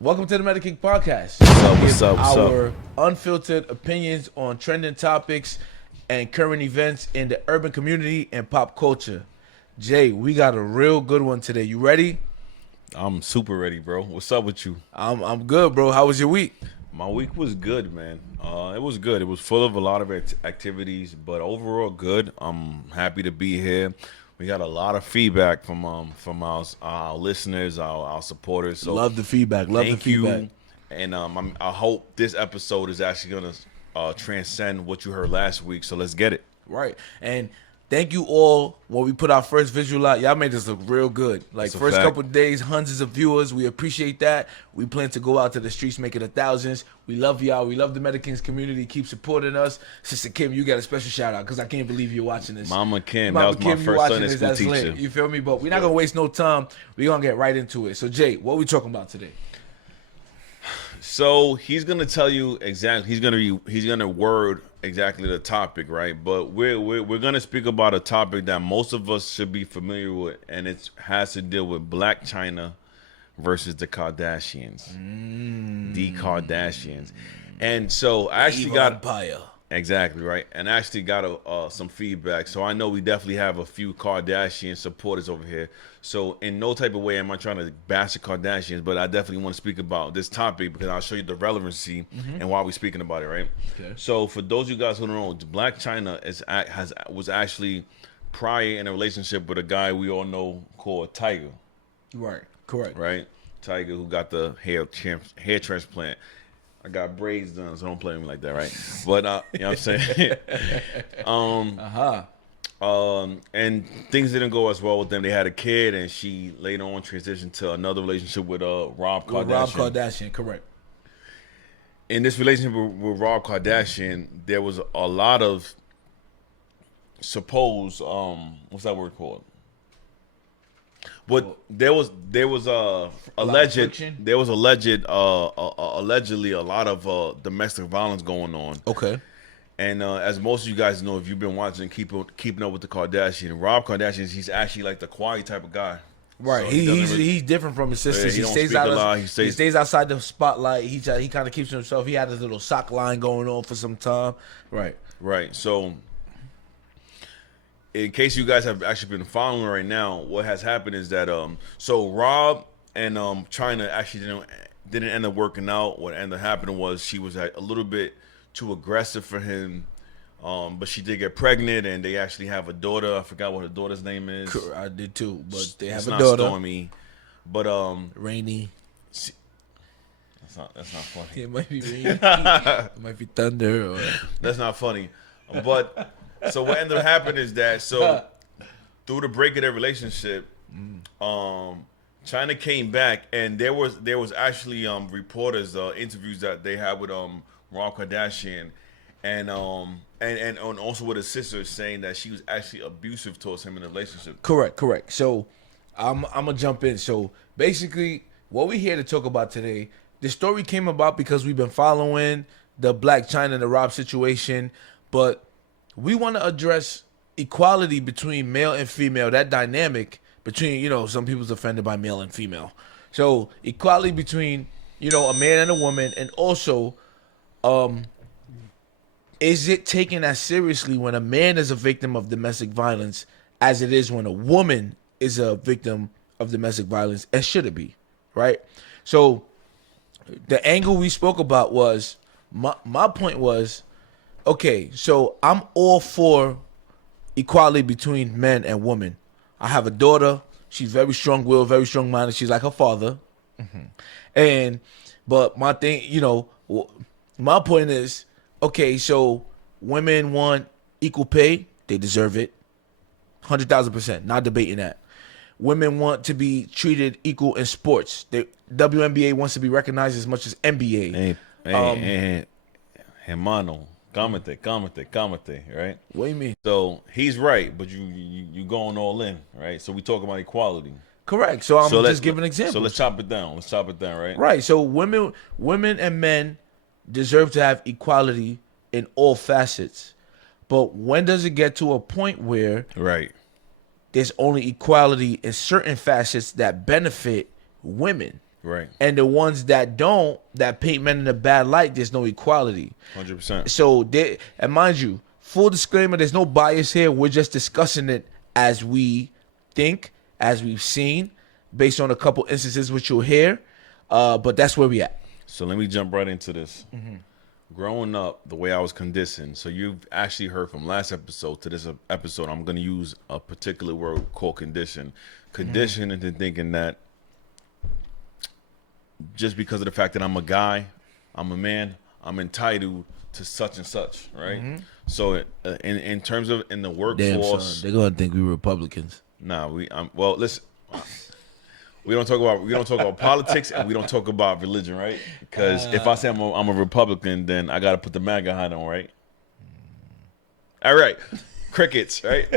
Welcome to the Mediking Podcast. What's up? Our unfiltered opinions on trending topics and current events in the urban community and pop culture. Jay, we got a real good one today. You ready? I'm super ready, bro. What's up with you? I'm good, bro. How was your week? My week was good, man. It was good. It was full of a lot of activities, but overall good. I'm happy to be here. We got a lot of feedback from our listeners, our supporters. So Love the feedback. Love the thank feedback. you, and I hope this episode is actually gonna transcend what you heard last week. So let's get it. Right. And thank you all. When we put our first visual out, y'all made us look real good. Like, That's a first fact. couple of days, hundreds of viewers. We appreciate that. We plan to go out to the streets, make it 1,000s. We love y'all. We love the Medikings community. Keep supporting us. Sister Kim, you got a special shout out because I can't believe you're watching this. Mama Kim, Mama that was Kim, my you first watching Sunday this, school that's teacher. lit. You feel me? But we're not going to waste no time. We're going to get right into it. So, Jay, what we talking about today? So he's gonna tell you exactly. He's gonna word exactly the topic, right? But we're gonna speak about a topic that most of us should be familiar with, and it has to deal with Blac Chyna versus the Kardashians, the Kardashians. And so I actually Evil got Empire. exactly right, and I actually got some feedback. So I know we definitely have a few Kardashian supporters over here. So in no type of way am I trying to bash the Kardashians, but I definitely want to speak about this topic because I'll show you the relevancy and why we're speaking about it, right? Okay. So for those of you guys who don't know, Blac Chyna was actually prior in a relationship with a guy we all know called Tiger, Right. Correct. right? Tiger, who got the hair transplant. I got braids done, so don't play with me like that, right? But you know what I'm saying? And things didn't go as well with them. They had a kid, and she later on transitioned to another relationship with Rob Kardashian. Rob Kardashian, correct. In this relationship with Rob Kardashian, there was a lot of supposed what's that word called? But there was alleged friction? there was allegedly a lot of domestic violence going on. Okay. And as most of you guys know, if you've been watching keeping up with the Kardashian, Rob Kardashian, he's actually like the quiet type of guy. Right, So he doesn't really- he's different from his sisters. he he don't stays speak out. a lot. He He stays- stays outside the spotlight. He kind of keeps to himself. He had his little sock line going on for some time. Right. Right. So, in case you guys have actually been following right now, what has happened is that so Rob and Chyna actually didn't end up working out. What ended up happening was she was a little bit too aggressive for him. But she did get pregnant, and they actually have a daughter. I forgot what her daughter's name is. I did too, but they have It's a not daughter, Stormy, but Rainy. that's not funny. It might be rainy. It might be thunder. Or... That's not funny. But so what ended up happening is that through the break of their relationship, Chyna came back, and there was actually reporters interviews that they had with Rob Kardashian, and also with his sister saying that she was actually abusive towards him in the relationship. Correct. So I'm gonna jump in. So basically, what we're here to talk about today, the story came about because we've been following the Blac Chyna and the Rob situation, but we want to address equality between male and female, that dynamic between, some people's offended by male and female. So equality between, a man and a woman, and also, is it taken as seriously when a man is a victim of domestic violence as it is when a woman is a victim of domestic violence? And should it be, right? So the angle we spoke about was, my point was, okay, so I'm all for equality between men and women. I have a daughter. She's very strong-willed, very strong-minded. She's like her father. But my thing, my point is, okay, so women want equal pay. They deserve it. 100,000%. Not debating that. Women want to be treated equal in sports. WNBA wants to be recognized as much as NBA. Hey, hermano, cámate, right? What do you mean? So he's right, but you going all in, right? So we talk about equality. Correct. So I'm So just giving examples. So let's chop it down. Right? Right. So women and men deserve to have equality in all facets. But when does it get to a point where Right. there's only equality in certain facets that benefit women? Right. And the ones that don't, that paint men in a bad light, there's no equality. 100%. So and mind you, full disclaimer, there's no bias here. We're just discussing it as we think, as we've seen, based on a couple instances which you'll hear. But that's where we at. So let me jump right into this. Growing up, the way I was conditioned, so you've actually heard from last episode to this episode, I'm going to use a particular word called condition. Condition into thinking that just because of the fact that I'm a guy, I'm a man, I'm entitled to such and such, right? So in terms of in the Damn, workforce, son, they're gonna think we Republicans. nah, well, listen. We don't talk about politics, and we don't talk about religion, right? Because if I say I'm a Republican, then I got to put the MAGA hat on, right? All right, crickets, right?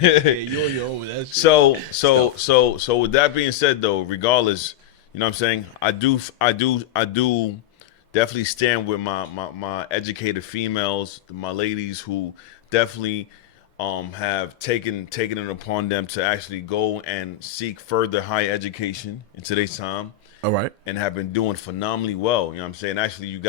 You're over that shit. So with that being said, though, regardless, you know what I'm saying, I do definitely stand with my educated females, my ladies who definitely have taken it upon them to actually go and seek further higher education in today's time. All right. And have been doing phenomenally well. You know what I'm saying? Actually, you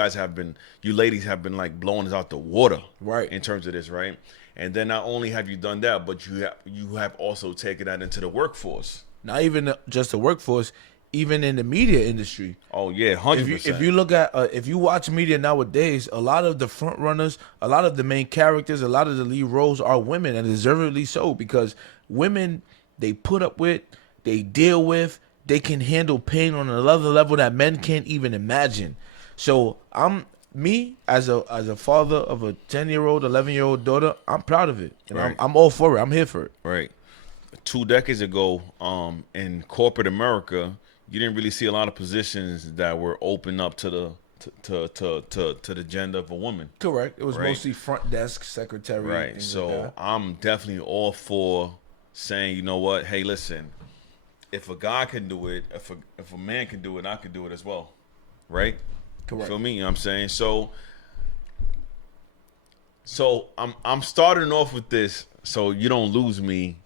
ladies have been like blowing us out the water. Right. In terms of this, right? And then not only have you done that, but you have also taken that into the workforce. Not even just the workforce, even in the media industry. Oh yeah, 100%. If you look at if you watch media nowadays, a lot of the front runners, a lot of the main characters, a lot of the lead roles are women, and deservedly so, because women, they put up with, they deal with, they can handle pain on another level that men can't even imagine. So me as a father of a 10-year-old, 11-year-old daughter, I'm proud of it. And Right. I'm all for it. I'm here for it. Right. 2 decades ago, in corporate America, you didn't really see a lot of positions that were open up to the gender of a woman. Correct. It was Right. mostly front desk, secretary. Right. things So like that. I'm definitely all for saying, you know what? Hey, listen, if a guy can do it, if a man can do it, I can do it as well. Right? Correct. Feel me? You know what I'm saying? So I'm starting off with this so you don't lose me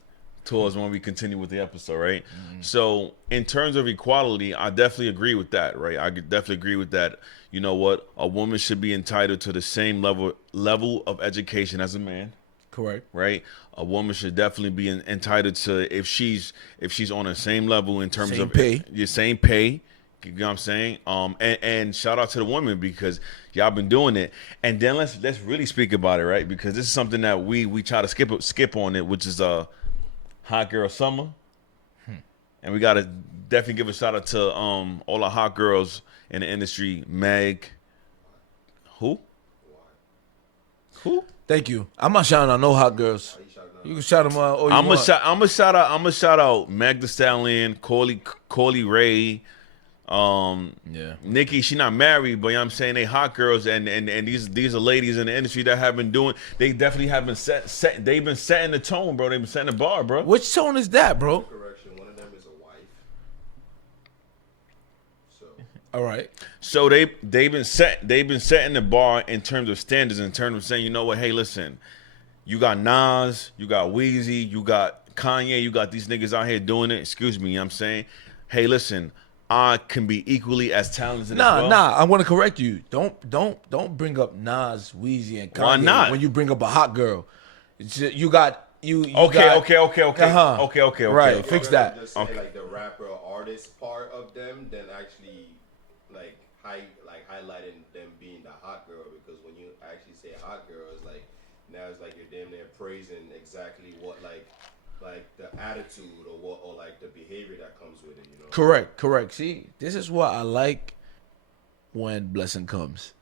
towards when we continue with the episode, right? So in terms of equality, I definitely agree with that, right? I definitely agree with that. You know what? A woman should be entitled to the same level of education as a man, Correct. right? A woman should definitely be entitled to, if she's on the same level in terms Same of pay. your same pay. You know what I'm saying? And shout out to the women because y'all been doing it. And then let's really speak about it, right? Because this is something that we try to skip on it, which is Hot Girl Summer. And we gotta definitely give a shout out to all the hot girls in the industry. Meg. Who? Thank you. I'm not shouting out no hot girls. You can shout them out. I'm gonna shout out Meg Thee Stallion, Corley Ray. Yeah. Nikki, she not married, but you know what I'm saying, they hot girls, and these are ladies in the industry that have been doing. They definitely have been they've been setting the tone, bro. They've been setting the bar, bro. Which tone is that, bro? Correction, one of them is a wife. So All right. So they've been setting the bar in terms of standards, in terms of saying, you know what, hey, listen, you got Nas, you got Weezy, you got Kanye, you got these niggas out here doing it. Excuse me, you know what I'm saying, hey, listen, I can be equally as talented as well. Nah. I want to correct you. Don't bring up Nas, Weezy, and Kanye Why not? when you bring up a hot girl. You got. Okay. Right. Fix that. Just say like the rapper or artist part of them, then actually like highlighting them being the hot girl, because when you actually say hot girl, it's like now it's like you're damn near praising exactly what like the attitude or like the behavior that comes with it, you know. Correct. See, this is what I like when Blessing comes,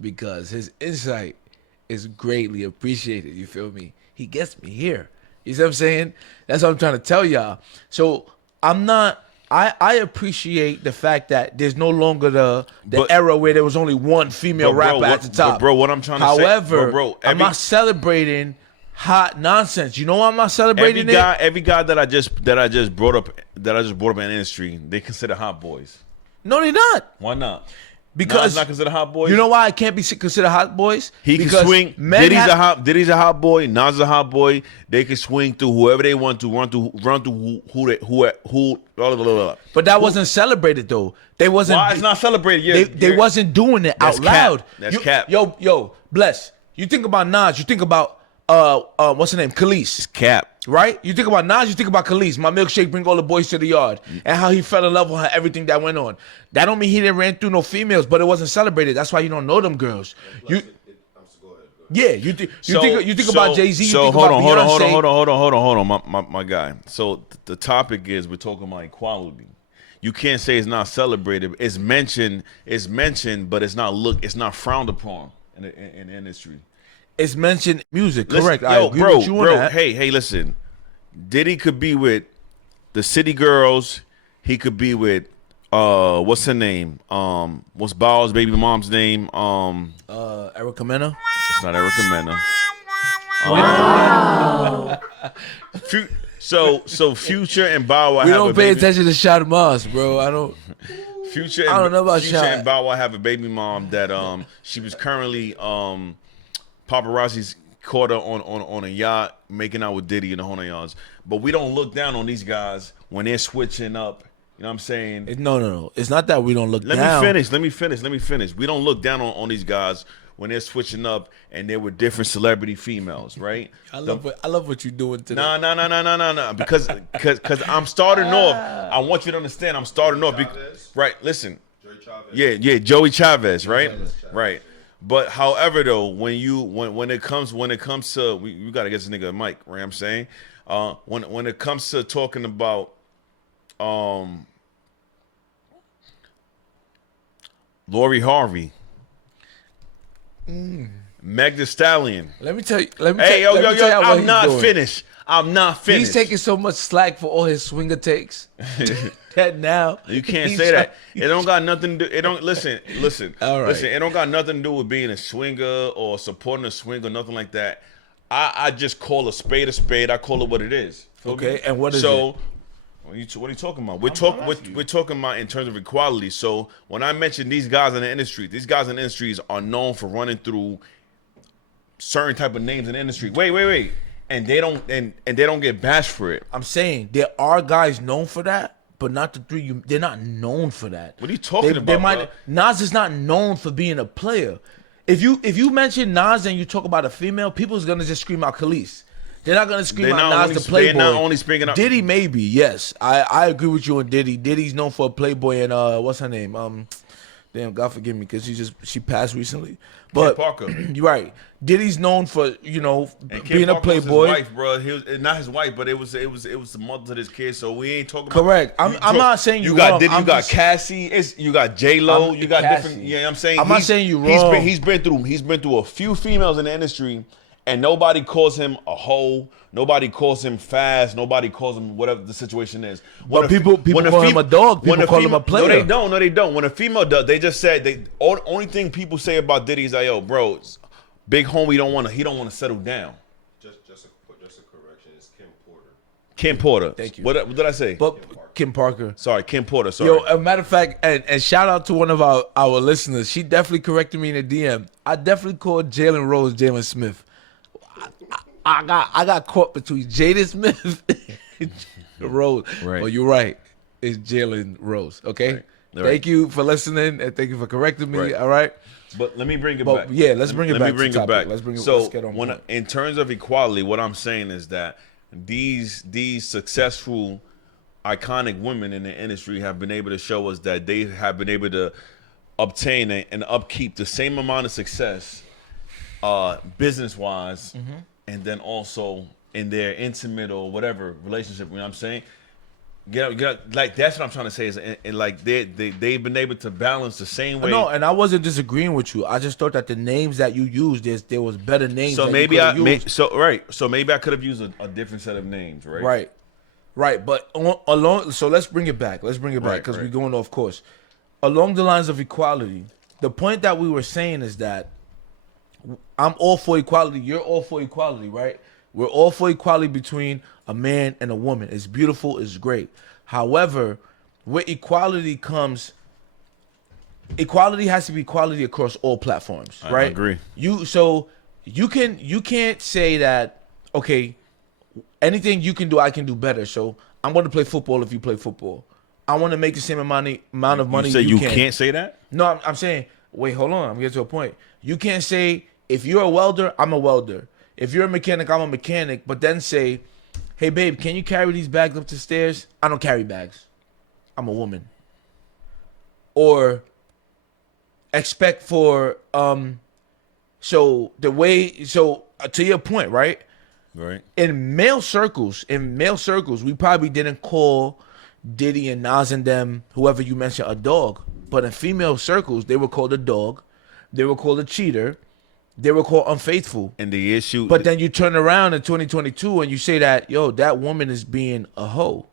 because his insight is greatly appreciated. You feel me? He gets me here. You see what I'm saying? That's what I'm trying to tell y'all. So I appreciate the fact that there's no longer the era where there was only one female rapper at the top. But bro, what I'm trying to However, say, bro, I'm not celebrating hot nonsense. You know why I'm not celebrating every guy that I just brought up in the industry, they consider hot boys. No, they're not. Why not? Because not considered hot boys. You know why I can't be considered hot boys? He can Because swing. men Diddy's a hot boy. Nas is a hot boy. They can swing through whoever they want to, run through who. Blah, blah, blah. But that wasn't celebrated though. They wasn't. Why it's not celebrated? They wasn't doing it out That's cap. loud. That's cap. Yo, bless. You think about Nas. You think about what's her name? Khalees. Cap. Right? You think about Nas, you think about Khalees. My milkshake bring all the boys to the yard. And how he fell in love with her, everything that went on. That don't mean he didn't ran through no females, but it wasn't celebrated. That's why you don't know them girls. You, yeah, you think about Jay-Z, you think about Beyonce. Hold on, my guy. So the topic is we're talking about equality. You can't say it's not celebrated. It's mentioned, but it's not frowned upon in the industry. It's mentioned music, correct? Listen, I agree with you on that. Hey, listen. Diddy could be with the City Girls. He could be with what's her name? What's Bow's baby mom's name? Erica Mena. It's not Erica Mena. So Future and Bow Wow We have don't a pay baby. attention to Shad Moss, bro. I don't know about Future Shad. and Bow Wow have a baby mom that she was currently paparazzi's caught her on a yacht making out with Diddy in the whole 9 yards. But we don't look down on these guys when they're switching up. You know what I'm saying? No. It's not that we don't look down. Let me finish. We don't look down on these guys when they're switching up and they're with different celebrity females, right? I love what you're doing today. No. Because I'm starting off. I want you to understand. I'm starting off. Right. Listen. Joey Chavez. Yeah. Joey Chavez. Right. Right. But however, though, when it comes to we gotta get this nigga a mic, right? I'm saying, when it comes to talking about Lori Harvey, Meg Thee Stallion. Let me tell you. Hey, yo, I'm not finished. He's taking so much slack for all his swinger takes. That now you can't say that. It don't got nothing to do. It don't listen. All right. Listen. It don't got nothing to do with being a swinger or supporting a swinger, nothing like that. I just call a spade a spade. I call it what it is. Feel Okay, me? and what is so? it? What are you talking about? We're talking about in terms of equality. So when I mention these guys in the industry, these guys in the industries are known for running through certain type of names in the industry. Wait. And they don't get bashed for it. I'm saying there are guys known for that, but not the three. They're not known for that. What are you talking about, bro? Nas is not known for being a player. If you mention Nas and you talk about a female, people's gonna just scream out Khalees. They're not gonna scream out Nas the Playboy. They're not only speaking out. Diddy maybe, yes. I agree with you on Diddy. Diddy's known for a Playboy and what's her name? Damn, God forgive me, because she passed recently. But Kim Parker. You're right. Diddy's known for being a Parker Playboy. Was his wife, bro. He was not his wife, but it was the mother to his kids. So we ain't talking. Correct. About, I'm not saying you you got wrong. Diddy. You got Cassie. You got J Lo. You got Cassie. different. Yeah, I'm saying. I'm not saying you wrong. He's been through a few females in the industry, and nobody calls him a hoe. Nobody calls him fast. Nobody calls him whatever the situation is. But people call him a dog. People call him a player. No, they don't. When a female does, they just said only thing people say about Diddy is like, yo, bro, big homie he don't want to settle down. Just a correction. It's Kim Porter. Kim Porter. Thank you. What did I say? But Kim Parker. Sorry, Kim Porter. Sorry. Yo, a matter of fact, and shout out to one of our listeners. She definitely corrected me in a DM. I definitely called Jalen Rose Jalen Smith. I got caught between Jaden Smith and Rose. Right. Oh, you're right. It's Jalen Rose. Okay. Right. Thank you for listening and thank you for correcting me. Right. All right. But let me bring it back. Yeah, let's bring it back. Let me bring it back. Let's get on when point. in terms of equality, what I'm saying is that these successful, iconic women in the industry have been able to show us that they have been able to obtain and upkeep the same amount of success, business-wise, and then also in their intimate or whatever relationship. You know what I'm saying? Like that's what I'm trying to say is, and like they've been able to balance the same way. No, and I wasn't disagreeing with you. I just thought that the names that you used, there was better names. So that maybe you I could have used. So maybe I could have used a different set of names, right? Right. But along, so let's bring it back. Let's bring it back because we're going off course. Along the lines of equality, the point that we were saying is that I'm all for equality. You're all for equality, right? We're all for equality between a man and a woman. It's beautiful. It's great. However, with equality comes equality has to be equality across all platforms, I right? agree. You can't say that, okay, anything you can do, I can do better. So I'm going to play football if you play football. I want to make the same amount of money You say you you can. can't say that? No, I'm saying, wait, hold on. I'm getting to a point. You can't say, if you're a welder, I'm a welder. If you're a mechanic, I'm a mechanic. But then say, hey, babe, can you carry these bags up the stairs? I don't carry bags. I'm a woman. Or expect for, to your point, right? Right. In male circles, we probably didn't call Diddy and Nas and them, whoever you mentioned, a dog. But in female circles, they were called a dog. They were called a cheater. They were called unfaithful. And the issue, But then you turn around in 2022 and you say that, yo, that woman is being a hoe.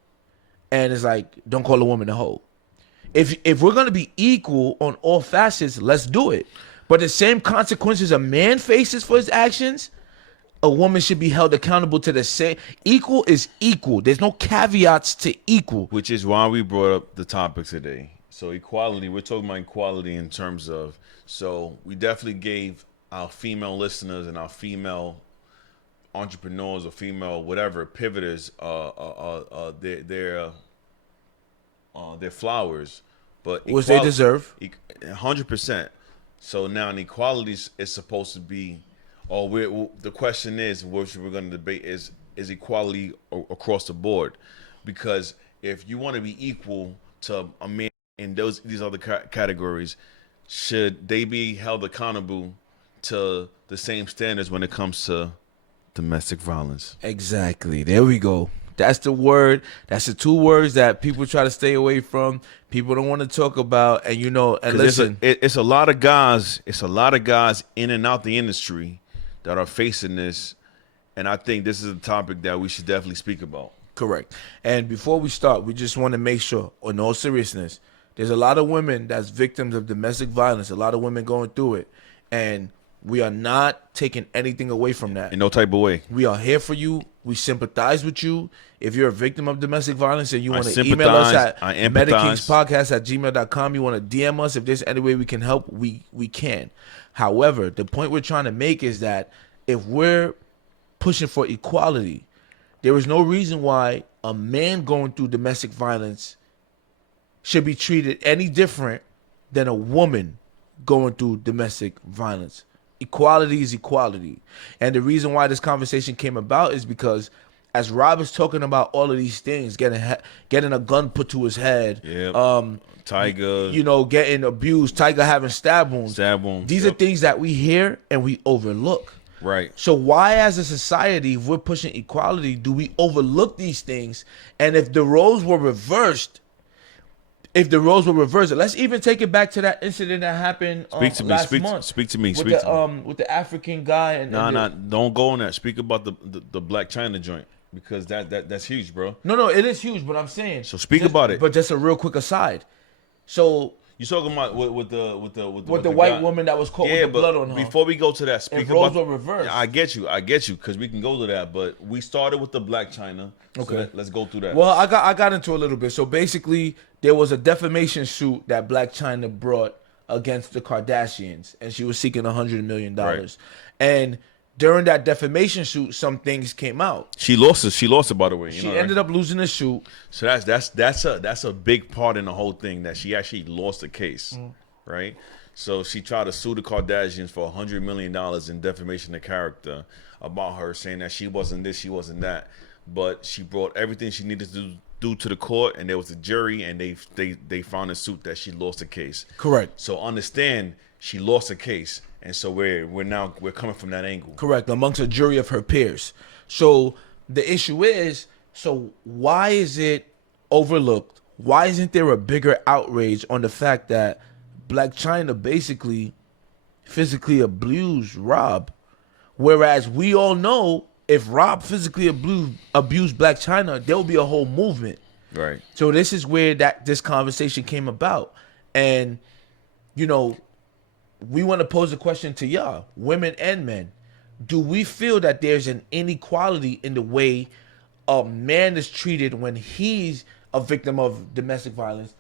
And it's like, don't call a woman a hoe. If we're going to be equal on all facets, let's do it. But the same consequences a man faces for his actions, a woman should be held accountable to the same. Equal is equal. There's no caveats to equal. which is why we brought up the topic today. So equality, we're talking about equality in terms of, so we definitely gave our female listeners and our female entrepreneurs or female whatever pivoters their flowers, but Which they deserve. 100%. So now in equalities is supposed to be, the question is, which we're going to debate is equality across the board, because if you want to be equal to a man in these other categories, should they be held accountable to the same standards when it comes to domestic violence? Exactly. There we go. That's the word. That's the two words that people try to stay away from. People don't want to talk about. And and listen, it's a lot of guys. It's a lot of guys in and out the industry that are facing this, and I think this is a topic that we should definitely speak about. correct. And before we start, we just want to make sure, in all seriousness, there's a lot of women that's victims of domestic violence. A lot of women going through it, and we are not taking anything away from that. In no type of way. We are here for you. We sympathize with you. If you're a victim of domestic violence and you want to sympathize, email us at I empathize. medicingspodcast@gmail.com, you want to DM us, if there's any way we can help, we can. However, the point we're trying to make is that if we're pushing for equality, there is no reason why a man going through domestic violence should be treated any different than a woman going through domestic violence. Equality is equality. And the reason why this conversation came about is because as Rob is talking about all of these things, getting a gun put to his head, Tiger, getting abused, Tiger having stab wounds. These are things that we hear and we overlook. Right. So why, as a society, if we're pushing equality, do we overlook these things? And if the roles were reversed, let's even take it back to that incident that happened last month. Speak to me. With the African guy and Don't go on that. Speak about the Black China joint, because that's huge, bro. No, it is huge, but I'm saying. So speak about it. But just a real quick aside. So you talking about with the white guy. woman that was caught with the blood on her. Before we go to that, speak if about roles were reversed. I get you, because we can go to that. But we started with the Black China. Okay, so let's go through that. Well, I got into a little bit. So basically, there was a defamation suit that Black China brought against the Kardashians, and she was seeking $100 million. Right. And during that defamation suit, some things came out. She lost it, by the way. She ended up losing the suit. So that's a big part in the whole thing, that she actually lost the case, right? So she tried to sue the Kardashians for $100 million in defamation of character about her, saying that she wasn't this, she wasn't that. But she brought everything she needed to do to the court, and there was a jury, and they found a suit that she lost the case. Correct. So understand, she lost the case. And so we're coming from that angle. Correct, amongst a jury of her peers. So the issue is, so why is it overlooked? Why isn't there a bigger outrage on the fact that Black China basically physically abused Rob? Whereas we all know if Rob physically abused Black China, there will be a whole movement. Right. So this is where this conversation came about. And, we want to pose a question to y'all, women and men. Do we feel that there's an inequality in the way a man is treated when he's a victim of domestic violence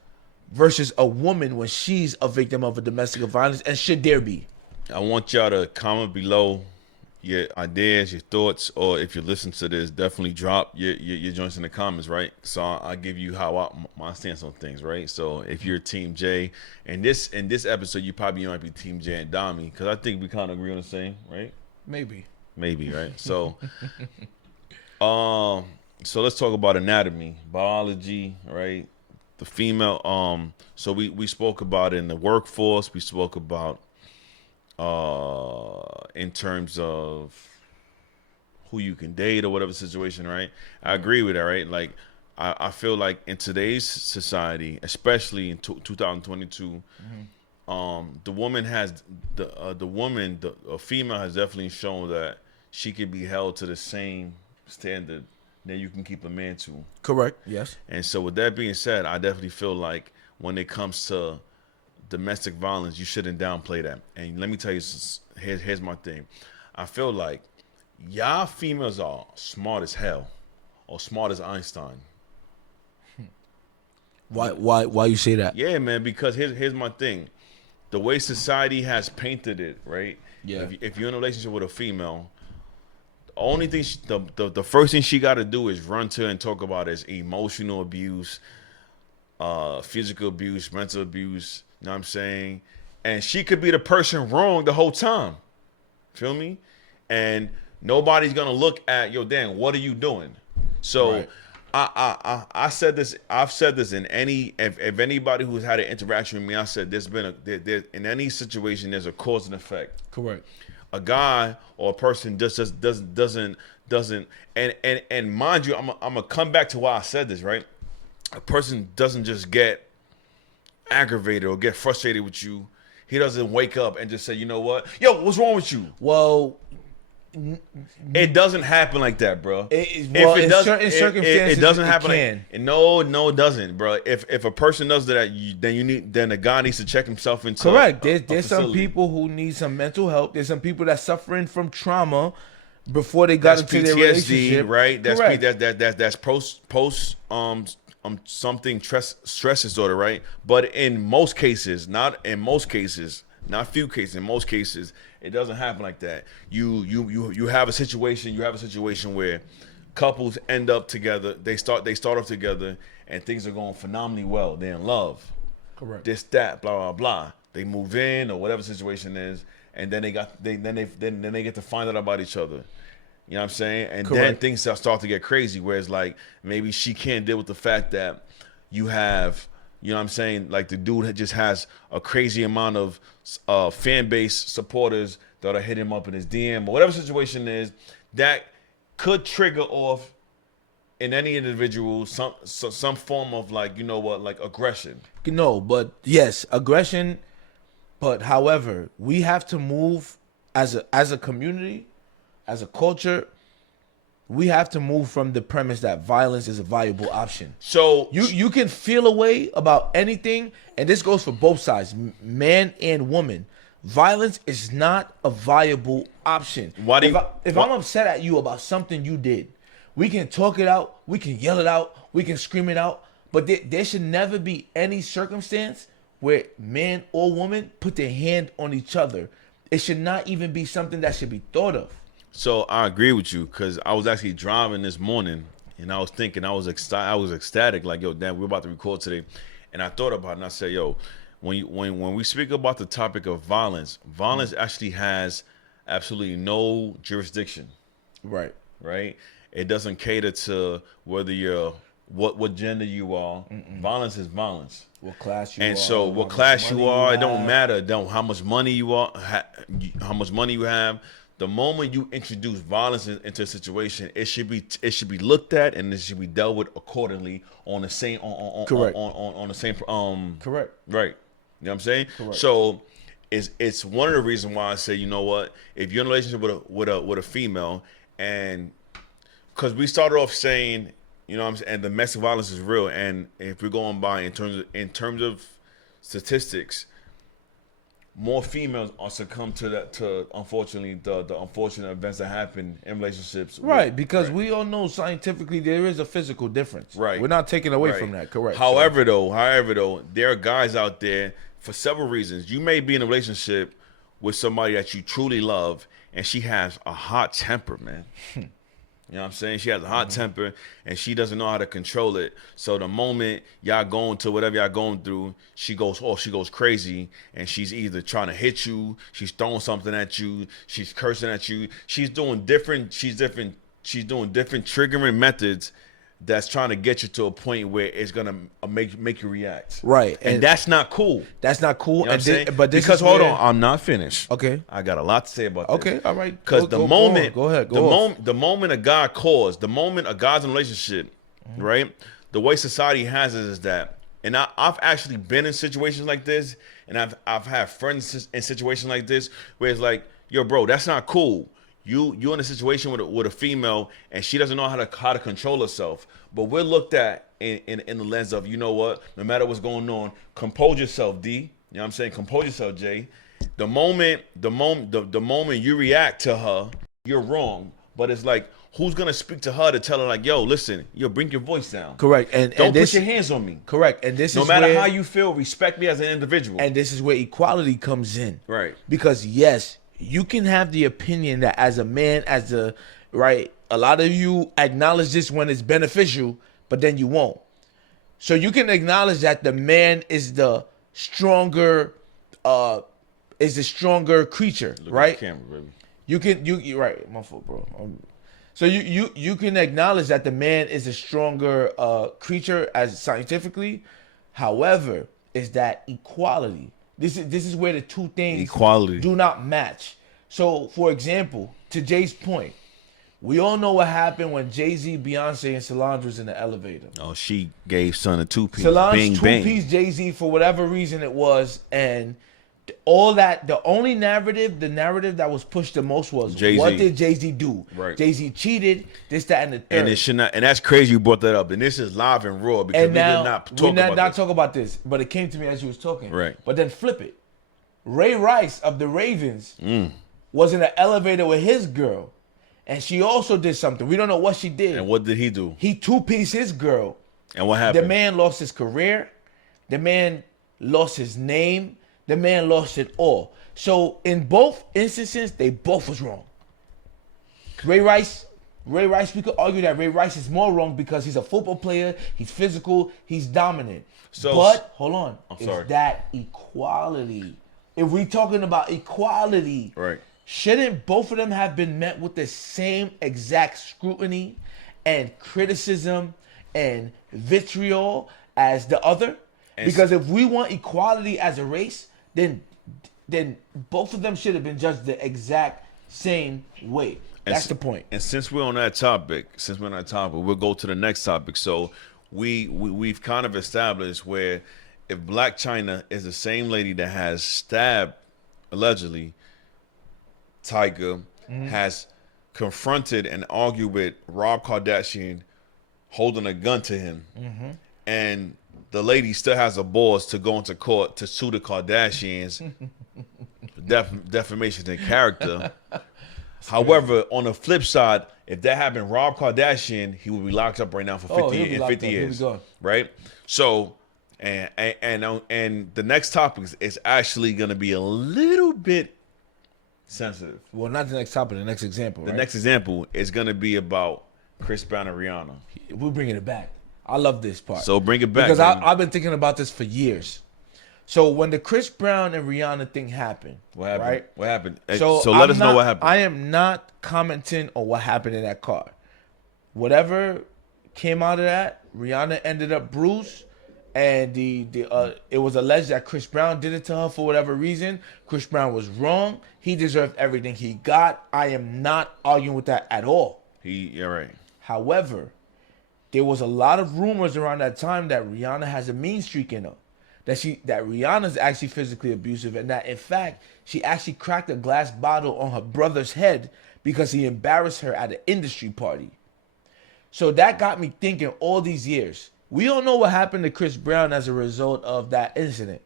versus a woman when she's a victim of a domestic violence, and should there be? I want y'all to comment below your ideas, your thoughts, or if you listen to this, definitely drop your joints in the comments, right? So I'll give you my stance on things, right? So if you're Team J, and this episode, you might be Team J and Dami, because I think we kind of agree on the same, right? Maybe, right? So, so let's talk about anatomy, biology, right? The female, so we spoke about it in the workforce. We spoke about in terms of who you can date or whatever situation, right? I agree with that, right? Like I feel like in today's society, especially in 2022, the woman has a female has definitely shown that she can be held to the same standard that you can keep a man to. correct. Yes. And so with that being said, I definitely feel like when it comes to domestic violence, you shouldn't downplay that. And let me tell you, here's my thing. I feel like y'all females are smart as hell, or smart as Einstein. Why you say that? Yeah, man, because here's my thing. The way society has painted it, right? Yeah. If you're in a relationship with a female, the only thing, the first thing she got to do is run to and talk about is emotional abuse, physical abuse, mental abuse. You know what I'm saying? And she could be the person wrong the whole time. Feel me? And nobody's gonna look at, yo, Dan, what are you doing? So Right. I said this. I've said this in if anybody who's had an interaction with me, I said there's been there in any situation there's a cause and effect. Correct. A guy or a person just doesn't and mind you, I'm gonna come back to why I said this, right? A person doesn't just get aggravated or get frustrated with you. He doesn't wake up and just say, you know what, yo, what's wrong with you? Well, It doesn't happen like that, bro. in certain it circumstances, doesn't it happen. can. No, it doesn't, bro. If a person does that, then the guy needs to check himself into. Correct. a There's some facility. people who need some mental help. There's some people that's suffering from trauma before they got That's into their PTSD, relationship. right? That's Correct. that's post something stress disorder, right? But in most cases, not few cases, in most cases, it doesn't happen like that. You have a situation where couples end up together. They start off together, and things are going phenomenally well. They're in love. Correct. This, that, blah, blah, blah. They move in or whatever the situation is, and then they get to find out about each other. You know what I'm saying? And then Correct. things start to get crazy, where it's like maybe she can't deal with the fact that you have, you know what I'm saying, like the dude just has a crazy amount of fan base supporters that'll hit him up in his DM or whatever the situation is, that could trigger off in any individual some form of, like, you know what, like aggression. No, but yes, aggression. But however, we have to move as a community, as a culture. We have to move from the premise that violence is a viable option. So You can feel a way about anything, and this goes for both sides, man and woman. Violence is not a viable option. Why do If you- I'm upset at you about something you did, we can talk it out, we can yell it out, we can scream it out, but there should never be any circumstance where man or woman put their hand on each other. It should not even be something that should be thought of. So I agree with you, because I was actually driving this morning and I was thinking, I was ecstatic, like, yo, damn, we're about to record today. And I thought about it and I said, yo, when we speak about the topic of violence actually has absolutely no jurisdiction, Right. right? It doesn't cater to whether you're what gender you are. Violence is violence. What class you are. And so, what how much class you money are, it don't have. matter. How much money you are, how much money you have. The moment you introduce violence into a situation, it should be looked at and it should be dealt with accordingly on the same Correct. on the same Correct. right. You know what I'm saying? Correct. So it's one of the reasons why I say, you know what, if you're in a relationship with a female, and because we started off saying, you know what I'm saying, and domestic violence is real, and if we're going by in terms of statistics, more females are succumb to that, to unfortunately the unfortunate events that happen in relationships. Right, because we all know scientifically there is a physical difference. Right. We're not taking away Right. from that, correct. However, though, there are guys out there for several reasons. You may be in a relationship with somebody that you truly love, and she has a hot temper, man. You know what I'm saying? She has a hot temper, and she doesn't know how to control it. So the moment y'all going to whatever y'all going through, she goes crazy, and she's either trying to hit you, she's throwing something at you, she's cursing at you, she's doing different triggering methods that's trying to get you to a point where it's gonna make you react. Right. And that's not cool. That's not cool. You know what I'm saying? But this because is hold where- on, I'm not finished. Okay. I got a lot to say about this. Okay, all right. Because Go ahead. the moment a guy calls, the moment a guy's in a relationship, right? The way society has it is that, and I've actually been in situations like this, and I've had friends in situations like this where it's like, yo, bro, that's not cool. You in a situation with a female, and she doesn't know how to control herself. But we're looked at in the lens of, you know what? No matter what's going on, compose yourself, D. You know what I'm saying? Compose yourself, Jay. The moment you react to her, you're wrong. But it's like, who's gonna speak to her to tell her like, yo, listen, bring your voice down. Correct. And Don't this, put your hands on me. correct. And this No is matter where, how you feel, respect me as an individual. and this is where equality comes in. Right. Because yes, you can have the opinion that as a man, right, a lot of you acknowledge this when it's beneficial, but then you won't. So you can acknowledge that the man is the stronger creature, Look right? at the camera, baby. You're right, my fault, bro. So you can acknowledge that the man is a stronger creature as scientifically. However, is that equality. This is where the two things Equality. do not match. So, for example, to Jay's point, we all know what happened when Jay-Z, Beyonce, and Solange was in the elevator. Oh, she gave son a two-piece. Solange Bing, bang. two-piece Jay-Z for whatever reason it was, and all that, the only narrative, the narrative that was pushed the most was Jay-Z. what did Jay-Z do? Right. Jay-Z cheated, this, that, and the third. And it should not. And that's crazy you brought that up. And this is live and raw because And we now did not we talk not about this. talk about this, but it came to me as you was talking. Right. But then flip it. Ray Rice of the Ravens Mm. was in an elevator with his girl, and she also did something. We don't know what she did. And what did he do? He two-pieced his girl. And what happened? The man lost his career. The man lost his name. The man lost it all. So in both instances, they both was wrong. Ray Rice, we could argue that Ray Rice is more wrong because he's a football player, he's physical, he's dominant. So- but hold on, sorry. is that equality? If we talking about equality, Right. shouldn't both of them have been met with the same exact scrutiny and criticism and vitriol as the other? And Because if we want equality as a race, then both of them should have been judged the exact same way. That's the point. And since we're on that topic, we'll go to the next topic. So we've kind of established where if Black China is the same lady that has stabbed, allegedly, Tiger, has confronted and argued with Rob Kardashian holding a gun to him, and the lady still has a balls to go into court to sue the Kardashians defamation in character. However, on the flip side, if that happened, Rob Kardashian, he would be locked up right now for 50 he'll be locked 50 up. He'll be years. gone. Right? So, and the next topic is actually going to be a little bit sensitive. Well, not the next topic, the next example. The right? next example is going to be about Chris Brown and Rihanna. We're bringing it back. I love this part. So bring it back. because man. I've been thinking about this for years. So when the Chris Brown and Rihanna thing happened, What happened? right? What happened? So, So let I'm us know not- what happened. I am not commenting on what happened in that car. Whatever came out of that, Rihanna ended up bruised, and it was alleged that Chris Brown did it to her for whatever reason. Chris Brown was wrong. He deserved everything he got. I am not arguing with that at all. You're right. However, there was a lot of rumors around that time that Rihanna has a mean streak in her. That Rihanna's actually physically abusive, and that in fact she actually cracked a glass bottle on her brother's head because he embarrassed her at an industry party. So that got me thinking all these years. We don't know what happened to Chris Brown as a result of that incident.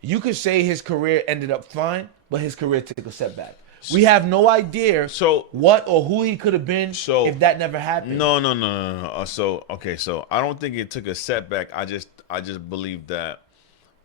you could say his career ended up fine, but his career took a setback. We have no idea what or who he could have been if that never happened. No. So I don't think it took a setback. I just believe that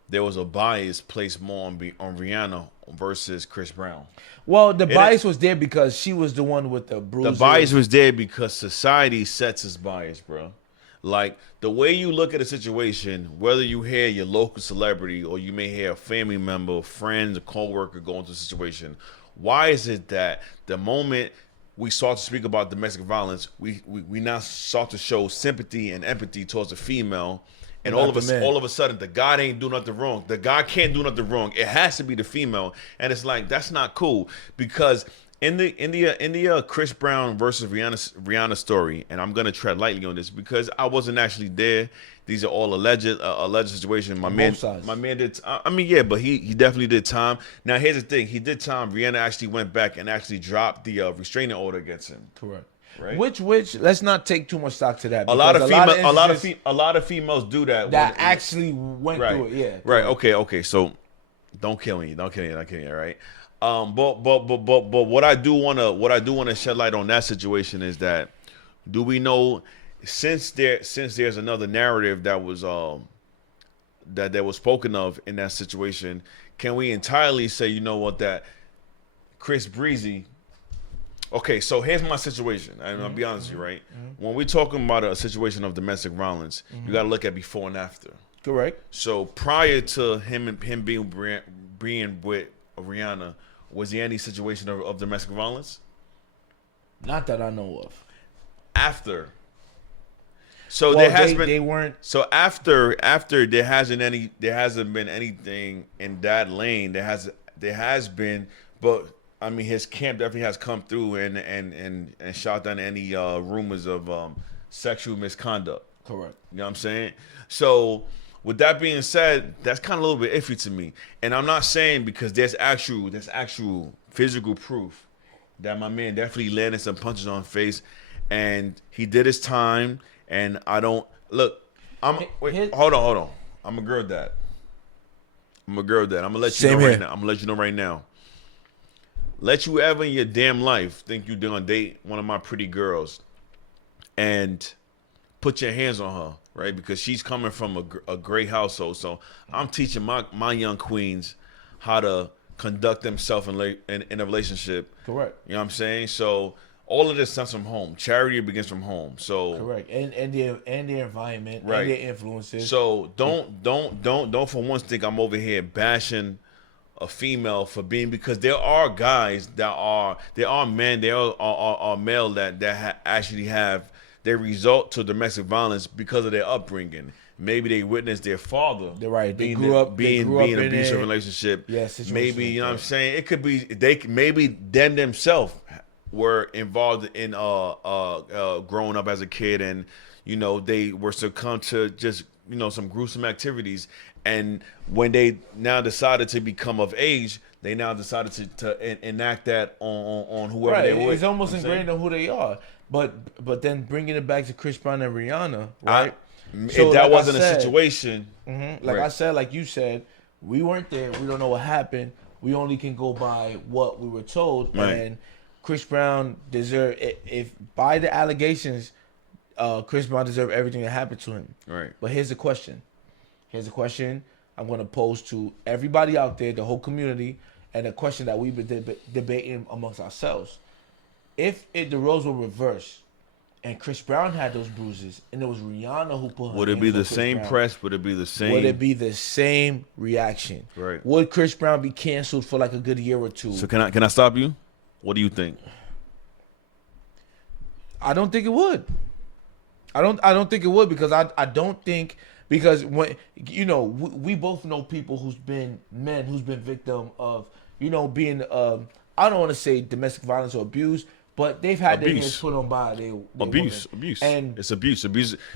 there was a bias placed more on Rihanna versus Chris Brown. Well, the bias was there because she was the one with the bruises. The bias was there because society sets its bias, bro. Like, the way you look at a situation, whether you hear your local celebrity or you may hear a family member, friend, a co-worker going through a situation, why is it that the moment we start to speak about domestic violence, we now start to show sympathy and empathy towards the female, and all of a sudden the guy ain't do nothing wrong. The guy can't do nothing wrong. It has to be the female, and it's like, that's not cool. Because in the Chris Brown versus Rihanna story, and I'm gonna tread lightly on this because I wasn't actually there. These are all alleged situation. My man did. I mean, yeah, but he definitely did time. Now here's the thing: he did time. Rihanna actually went back and actually dropped the restraining order against him. Correct. Right. Which let's not take too much stock to that. A lot of females do that. That actually went through it. Yeah. Right. Okay. So don't kill me. Right. But what I do want to shed light on that situation is that, do we know, since there's another narrative that was that was spoken of in that situation, can we entirely say, you know what, that Chris Breezy? Okay, so here's my situation. I'll be honest with you, right? When we're talking about a situation of domestic violence, you got to look at before and after. Correct. So prior to him being with Rihanna, was there any situation of domestic violence? Not that I know of. After. So there has been. They weren't. So after there hasn't been anything in that lane. There has been, but I mean, his camp definitely has come through and shot down any rumors of sexual misconduct. Correct. You know what I'm saying? So with that being said, that's kind of a little bit iffy to me. And I'm not saying, because there's actual physical proof that my man definitely landed some punches on face, and he did his time. And I don't look. Hold on. I'm a girl dad. I'm gonna let you know right now. I'm gonna let you know right now. Let you ever in your damn life think you're gonna date one of my pretty girls and put your hands on her, right? Because she's coming from a great household. So I'm teaching my young queens how to conduct themselves in a relationship. Correct. You know what I'm saying? So all of this starts from home. Charity begins from home. So correct. And their environment, right, and their influences. So don't for once think I'm over here bashing a female for being, because there are guys there are men, there are male that actually have their result to domestic violence because of their upbringing. Maybe they witnessed their father They grew up being an abusive relationship. Yes, maybe, you know what I'm saying? It could be maybe them themselves were involved in growing up as a kid, and you know, they were succumbed to just, you know, some gruesome activities. And when they now decided to become of age, they now decided to enact that on whoever they were. It's almost ingrained in who they are. But then bringing it back to Chris Brown and Rihanna, right? If that wasn't a situation, like I said, like you said, we weren't there. We don't know what happened. We only can go by what we were told. Right. And Chris Brown deserved, if by the allegations, Chris Brown deserved everything that happened to him. Right. But here's the question. I'm going to pose to everybody out there, the whole community, and a question that we've been debating amongst ourselves. If the roles were reversed and Chris Brown had those bruises and it was Rihanna who put her would it be the same press? Would it be the same? Would it be the same reaction? Right. Would Chris Brown be canceled for like a good year or two? So can I stop you? What do you think? I don't think it would. I don't think it would, because I don't think, because when, you know, we both know people who's been victim of, you know, being I don't want to say domestic violence or abuse, but they've had their hands put on by their abuse. And it's abuse.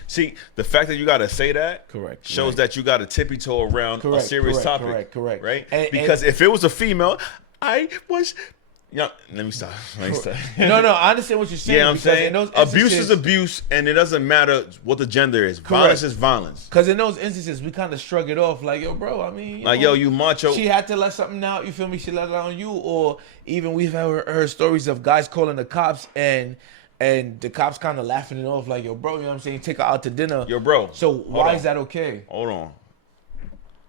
See, the fact that you got to say that shows that you got to tippy toe around a serious topic. Correct. Right? And, because if it was a female, I was Yeah, let me stop. Let me stop. No, I understand what you're saying. Yeah, I'm because saying in those abuse is instances- abuse, and it doesn't matter what the gender is. Violence is violence. Because in those instances, we kind of shrug it off, like, yo, bro, I mean, Like, yo, you macho. She had to let something out, you feel me? She let it out on you. Or even we've heard stories of guys calling the cops and the cops kind of laughing it off, like, yo, bro, you know what I'm saying? Take her out to dinner. Yo, bro. So why on. is that okay? Hold on.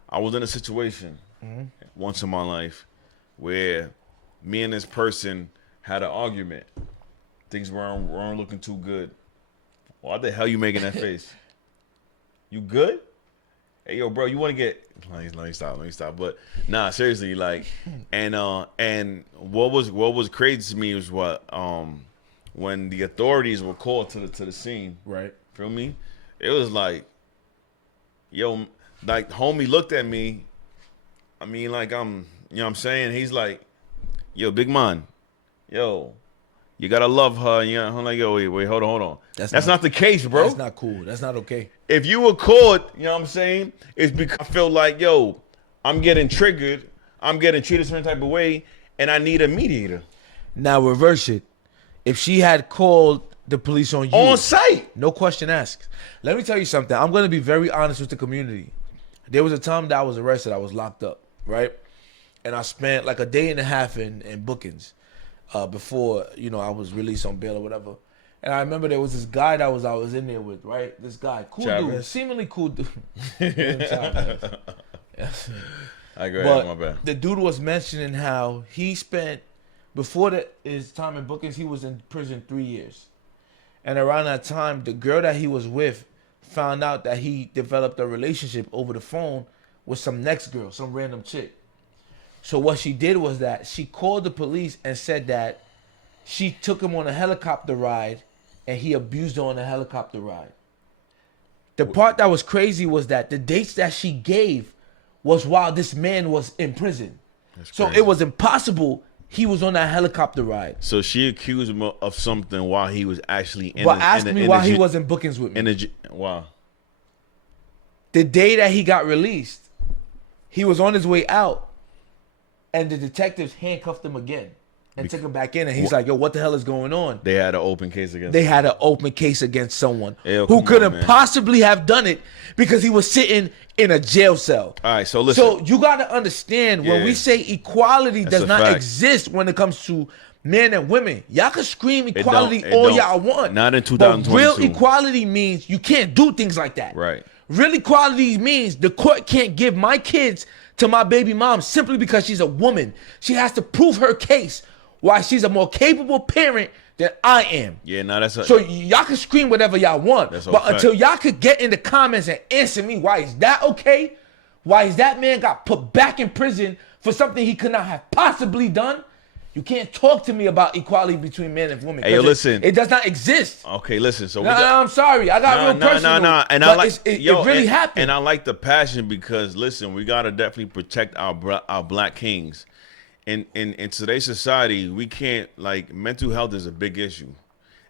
I was in a situation once in my life where me and this person had an argument. Things weren't looking too good. Why the hell you making that face? You good? Hey, yo, bro, you want to get? Let me stop. But nah, seriously, like, and what was crazy to me was when the authorities were called to the scene. Right. Feel me? It was like, yo, like homie looked at me. I mean, like you know what I'm saying? He's like, yo, big man, yo, you gotta love her. You know, I'm like, yo, wait, hold on. That's not the case, bro. That's not cool. That's not okay. If you were caught, you know what I'm saying? It's because I feel like, yo, I'm getting triggered. I'm getting treated a certain type of way, and I need a mediator. Now reverse it. If she had called the police on you. On site. No question asked. Let me tell you something. I'm going to be very honest with the community. There was a time that I was arrested. I was locked up, right? And I spent like a day and a half in bookings before, you know, I was released on bail or whatever. And I remember there was this guy that I was in there with, right? This guy, cool Chavez. dude, seemingly cool dude. I go ahead, my But bad. the dude was mentioning how he spent, before his time in bookings, he was in prison 3 years. And around that time, the girl that he was with found out that he developed a relationship over the phone with some next girl, some random chick. So what she did was that she called the police and said that she took him on a helicopter ride and he abused her on a helicopter ride. The part that was crazy was that the dates that she gave was while this man was in prison. So crazy. it was impossible he was on that helicopter ride. So she accused him of something while he was actually in. But ask me why he was in bookings with me. Wow. The day that he got released, he was on his way out, and the detectives handcuffed him again and took him back in. And he's like, "Yo, what the hell is going on?" They had an open case against. They had an open case against someone Yo, who come couldn't on, man. possibly have done it because he was sitting in a jail cell. All right, so listen. So you got to understand when Yeah. we say equality That's does a not fact. exist when it comes to men and women. Y'all can scream equality It all don't. y'all want. Not in But 2022. real equality means you can't do things like that. Right. Real equality means the court can't give my kids to my baby mom simply because she's a woman. She has to prove her case why she's a more capable parent than I am. Yeah, no, that's a, So y'all can scream whatever y'all want, That's a but fact. until y'all could get in the comments and answer me, why is that okay? Why is that man got put back in prison for something he could not have possibly done? You can't talk to me about equality between men and women. Hey, yo, 'cause listen. it does not exist. okay. Listen, so we No, got. I'm sorry. I got real personal. And but I like it yo, really and, happened. And I like the passion because listen, we gotta definitely protect our black kings. In today's society, we can't like mental health is a big issue,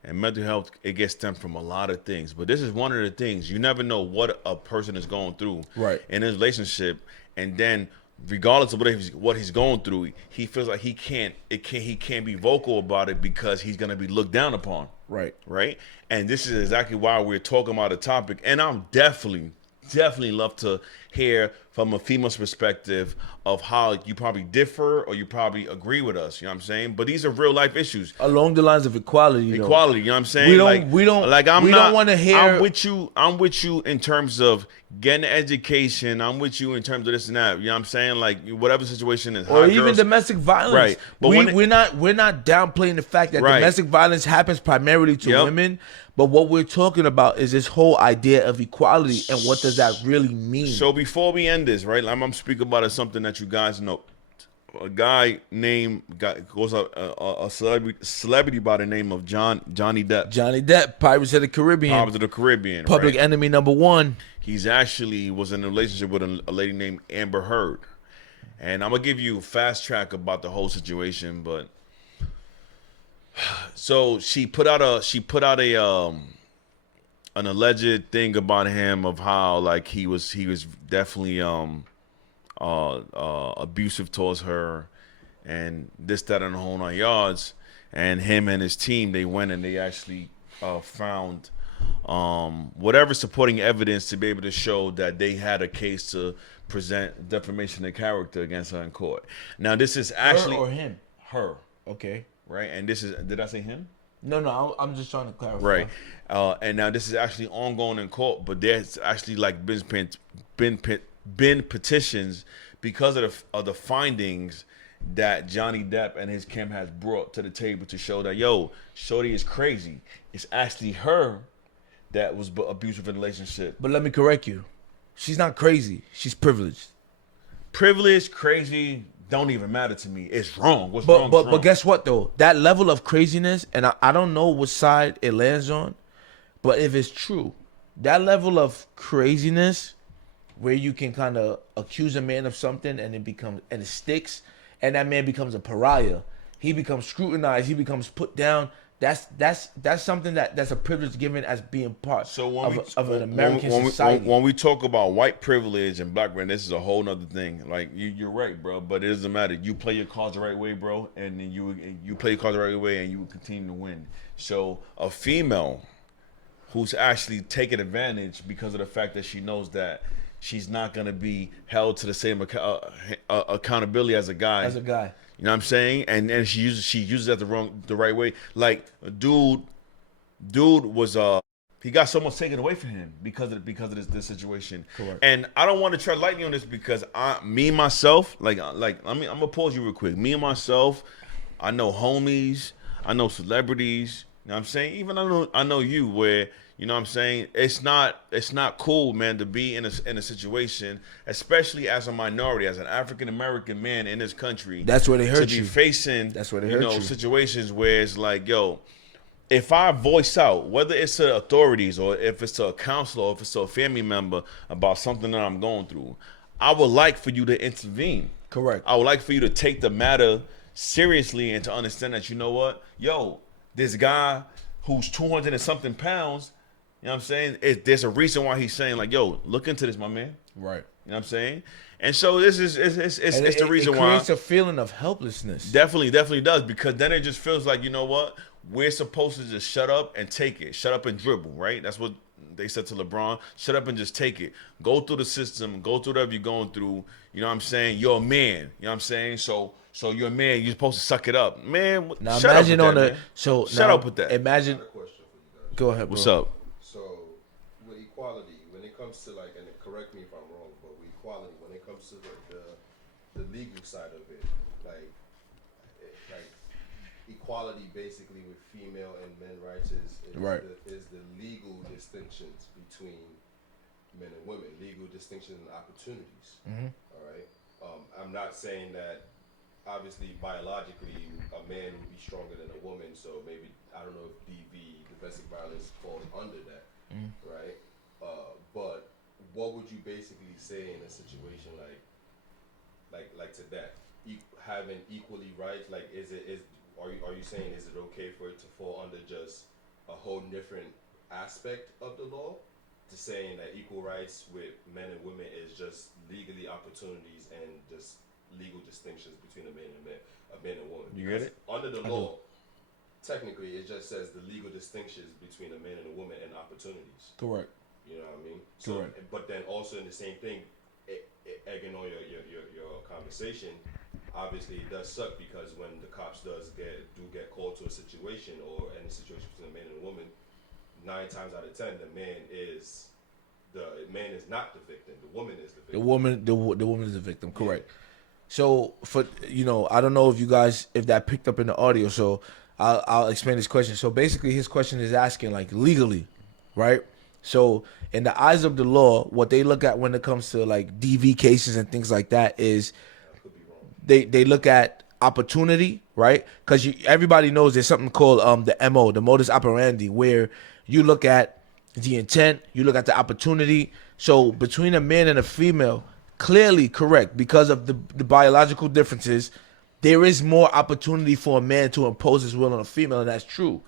and mental health it gets stemmed from a lot of things. But this is one of the things you never know what a person is going through Right. in his relationship, and then regardless of what he's going through, he feels like he can't be vocal about it because he's gonna be looked down upon. Right. Right. And this is exactly why we're talking about the topic. And I'm definitely love to hear from a female's perspective of how you probably differ or you probably agree with us. You know what I'm saying? But these are real life issues. Along the lines of equality, though. Equality, you know what I'm saying? We don't want to hear. I'm with you in terms of getting an education. I'm with you in terms of this and that. You know what I'm saying? Like whatever situation is or hot even girls- domestic violence. Right. But We're not downplaying the fact that Right. domestic violence happens primarily to Yep. women. But what we're talking about is this whole idea of equality and what does that really mean? So before we end this, right, I'm speaking about something that you guys know. A guy goes up a celebrity by the name of Johnny Depp, Johnny Depp, Pirates of the Caribbean, Pirates of the Caribbean, Public right? Enemy #1. He's actually was in a relationship with a lady named Amber Heard, and I'm gonna give you a fast track about the whole situation. But so she put out a an alleged thing about him of how like he was definitely abusive towards her, and this, that, and the whole 9 yards. And him and his team, they went and they actually found whatever supporting evidence to be able to show that they had a case to present defamation of character against her in court. Now, this is actually Her or him? her, Okay. right? And this is, did I say him? No, I'm just trying to clarify. Right. And now this is actually ongoing in court, but there's actually like been petitions because of the findings that Johnny Depp and his Kim has brought to the table to show that, yo, Shorty is crazy. It's actually her that was abusive in a relationship. But let me correct you. She's not crazy. She's privileged. Privilege, crazy, don't even matter to me. It's wrong. What's wrong? But guess what though? That level of craziness, and I don't know which side it lands on, but if it's true, that level of craziness where you can kind of accuse a man of something and it sticks, and that man becomes a pariah. He becomes scrutinized. He becomes put down. That's something that's a privilege given as being part of an American society. When we talk about white privilege and black man, this is a whole nother thing. Like you're right, bro. But it doesn't matter. You play your cards the right way, bro, and then you play your cards the right way, and you will continue to win. So a female who's actually taking advantage because of the fact that she knows that she's not gonna be held to the same accountability as a guy. As a guy. You know what I'm saying? And she uses that the right way. Like dude was he got someone taken away from him because of this situation. Correct. And I don't want to tread lightly on this because myself, I'm gonna pause you real quick. Me and myself, I know homies, I know celebrities. You know what I'm saying? Even I know you where, you know what I'm saying? It's not cool, man, to be in a situation, especially as a minority, as an African American man in this country. That's where they hurt to you. be facing, That's where they hurt you. situations where it's like, yo, if I voice out, whether it's to authorities or if it's to a counselor or if it's to a family member about something that I'm going through, I would like for you to intervene. Correct. I would like for you to take the matter seriously and to understand that, you know what, yo, this guy who's 200 and something pounds, you know what I'm saying? There's a reason why he's saying like, yo, look into this, my man. Right. You know what I'm saying? And so this is it's the reason it why. creates a feeling of helplessness. Definitely does, because then it just feels like, you know what? We're supposed to just shut up and take it. Shut up and dribble, right? That's what they said to LeBron. Shut up and just take it. Go through the system. Go through whatever you're going through. You know what I'm saying? You're a man. You know what I'm saying? So you're a man. You're supposed to suck it up. Man, Now shut imagine up on with the that, man. so Shut now up with that. Imagine. I got a question for you guys. Go ahead, bro. What's up? So, with equality, when it comes to like, and correct me if I'm wrong, but with equality, when it comes to the legal side of it, like equality basically with female and men rights is Right. the legal distinctions between men and women, legal distinctions and opportunities. Mhm. All right. I'm not saying that obviously biologically a man would be stronger than a woman, so maybe I don't know if DV, domestic violence, falls under that, right? But what would you basically say in a situation like to that, having equally rights? Like, are you saying is it okay for it to fall under just a whole different aspect of the law, to saying that equal rights with men and women is just legally opportunities and just legal distinctions between a man and woman? You get it? Under the law, technically, it just says the legal distinctions between a man and a woman and opportunities. Correct. You know what I mean? So, Correct. but then also in the same thing, egging on your conversation, obviously it does suck because when the cops do get called to a situation or any situation between a man and a woman, 9 times out of 10, the man is not the victim. The woman is the victim. The woman is the victim. Correct. So for I don't know if that picked up in the audio. So I'll explain this question. So basically, his question is asking like legally, right? So in the eyes of the law, what they look at when it comes to like DV cases and things like that is they look at opportunity, right? Because everybody knows there's something called the MO, the modus operandi, where you look at the intent, you look at the opportunity. So between a man and a female, clearly correct, because of the biological differences, there is more opportunity for a man to impose his will on a female, and that's true.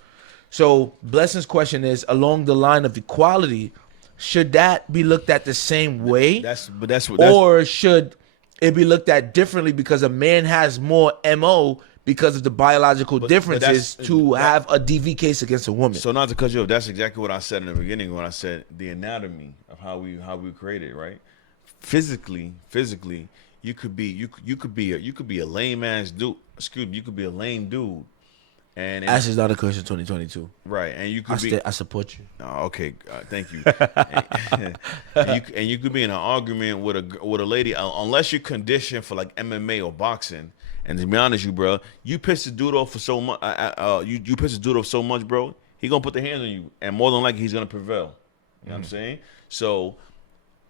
So Blessing's question is along the line of equality, should that be looked at the same way? Or Or should it'd be looked at differently because a man has more MO because of the biological differences to have a DV case against a woman. So not to cut you off, that's exactly what I said in the beginning when I said the anatomy of how we created, right? Physically, you could be a lame ass dude. Excuse me, you could be a lame dude. And Ash is not a question 2022. Right, and you could I support you. Oh, okay, thank you. and you could be in an argument with a lady unless you're conditioned for like MMA or boxing. And to be honest, you bro, you piss the dude off for so much. You piss the dude off so much, bro. He gonna put the hands on you, and more than likely he's gonna prevail. You know what I'm saying? So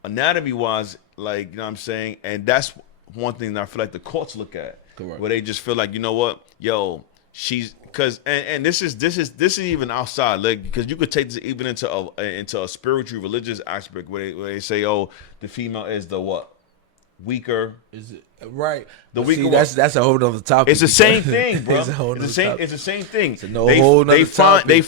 anatomy wise, like, you know what I'm saying, and that's one thing that I feel like the courts look at. Correct. Where they just feel like, you know what, yo, she's because and this is even outside, like, because you could take this even into a spiritual religious aspect where they say, oh, the female is the what, weaker. Is it right? The But weaker see, one. that's a whole other topic. It's the same thing, bro. It's a whole It's the nother same. topic. It's the same thing. It's a whole nother topic. They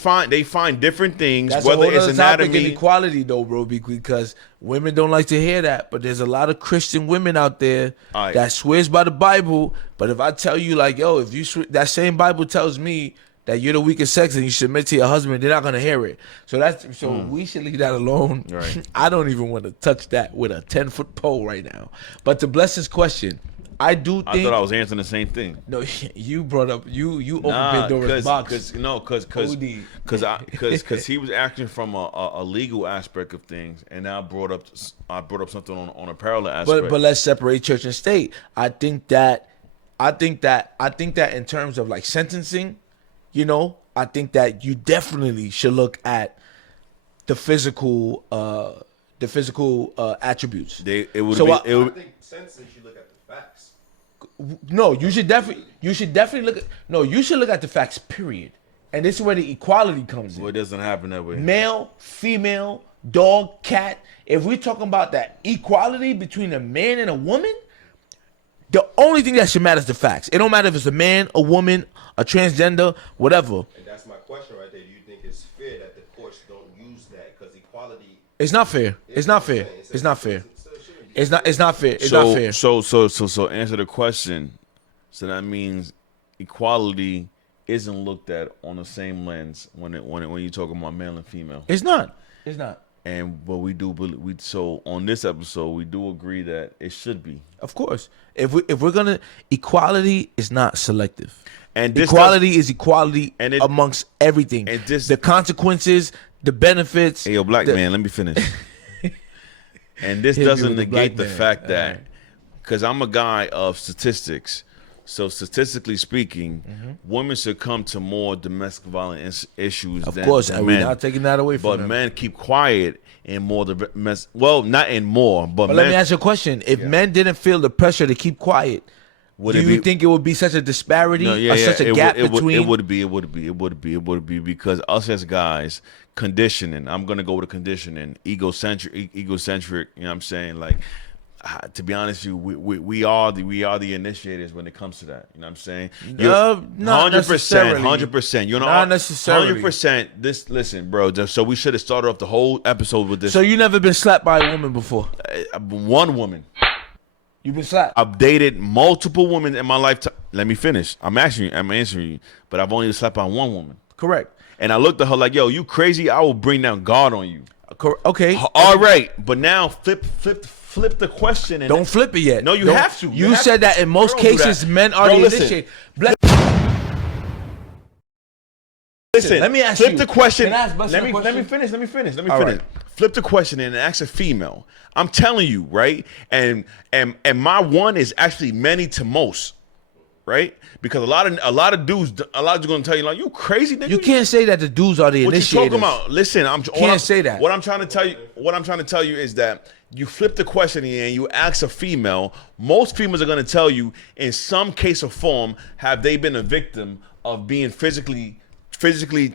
find different things, That's a whether whole it's other topic in anatomy. equality, though, bro, because women don't like to hear that. But there's a lot of Christian women out there All right. that swears by the Bible. But if I tell you, like, yo, if you that same Bible tells me that you're the weakest sex and you submit to your husband, they're not gonna hear it. So we should leave that alone. Right. I don't even want to touch that with a 10-foot pole right now. But to Blessing's question, I do think. I thought I was answering the same thing. No, you brought up you opened Nah, Pandora's box. because he was acting from a legal aspect of things, and now I brought up something on a parallel aspect. But let's separate church and state. I think that in terms of like sentencing, you know, I think that you definitely should look at the physical attributes. I I think sentencing should look at the facts. No, you should definitely look at you should look at the facts, period. And this is where the equality comes in. Well, it doesn't happen that way. Male, female, dog, cat. If we're talking about that equality between a man and a woman, the only thing that should matter is the facts. It don't matter if it's a man, a woman, a transgender, whatever. And that's my question right there. Do you think it's fair that the courts don't use that? Because equality. It's not fair. It's not fair. It's not fair. It's not fair. It's so, not fair. So answer the question. So that means equality isn't looked at on the same lens when you talk about male and female. It's not. It's not. And but we do believe so on this episode we do agree that it should be. Of course. If we're gonna, equality is not selective. And this equality is equality and it- amongst everything. and this- the consequences, the benefits. Hey, yo, black the- man, let me finish. And this Hit me doesn't with the negate the black man. fact that, Alright. because I'm a guy of statistics, so statistically speaking, women succumb to more domestic violence issues Of than course, than and we're men. not taking that away from But them. men keep quiet in more well, not in more, but But men, let me ask you a question. If men didn't feel the pressure to keep quiet, Would do it you be- think it would be such a disparity No, or such a it gap would, between? it would be because us as guys, conditioning. I'm gonna go with conditioning, egocentric. You know what I'm saying? Like, to be honest, with you, we are the initiators when it comes to that. You know what I'm saying? Not necessarily. 100%. You know, Not necessarily. 100%. Listen, bro. So we should have started off the whole episode with this. So you never been slapped by a woman before? One woman. You've been slapped. I've dated multiple women in my lifetime. Let me finish. I'm answering you, but I've only slept on one woman. Correct. And I looked at her like, yo, you crazy? I will bring down God on you. Okay. All right, but now flip the question. And Don't flip it yet. No, you Don't- have to. You said that in most Don't do cases, that. men are Bro, the listen. initiator. Listen, let me ask flip you. the question. Can I ask Buster Let a me question? finish. All right. Flip the question and ask a female. I'm telling you, right? And my one is actually many to most, right? Because a lot of dudes are gonna tell you like, you crazy nigga. You can't say that the dudes are the What you initiators. talking about? Listen, Can't say that. What I'm trying to tell you is that you flip the question and you ask a female. Most females are gonna tell you, in some case or form, have they been a victim of being physically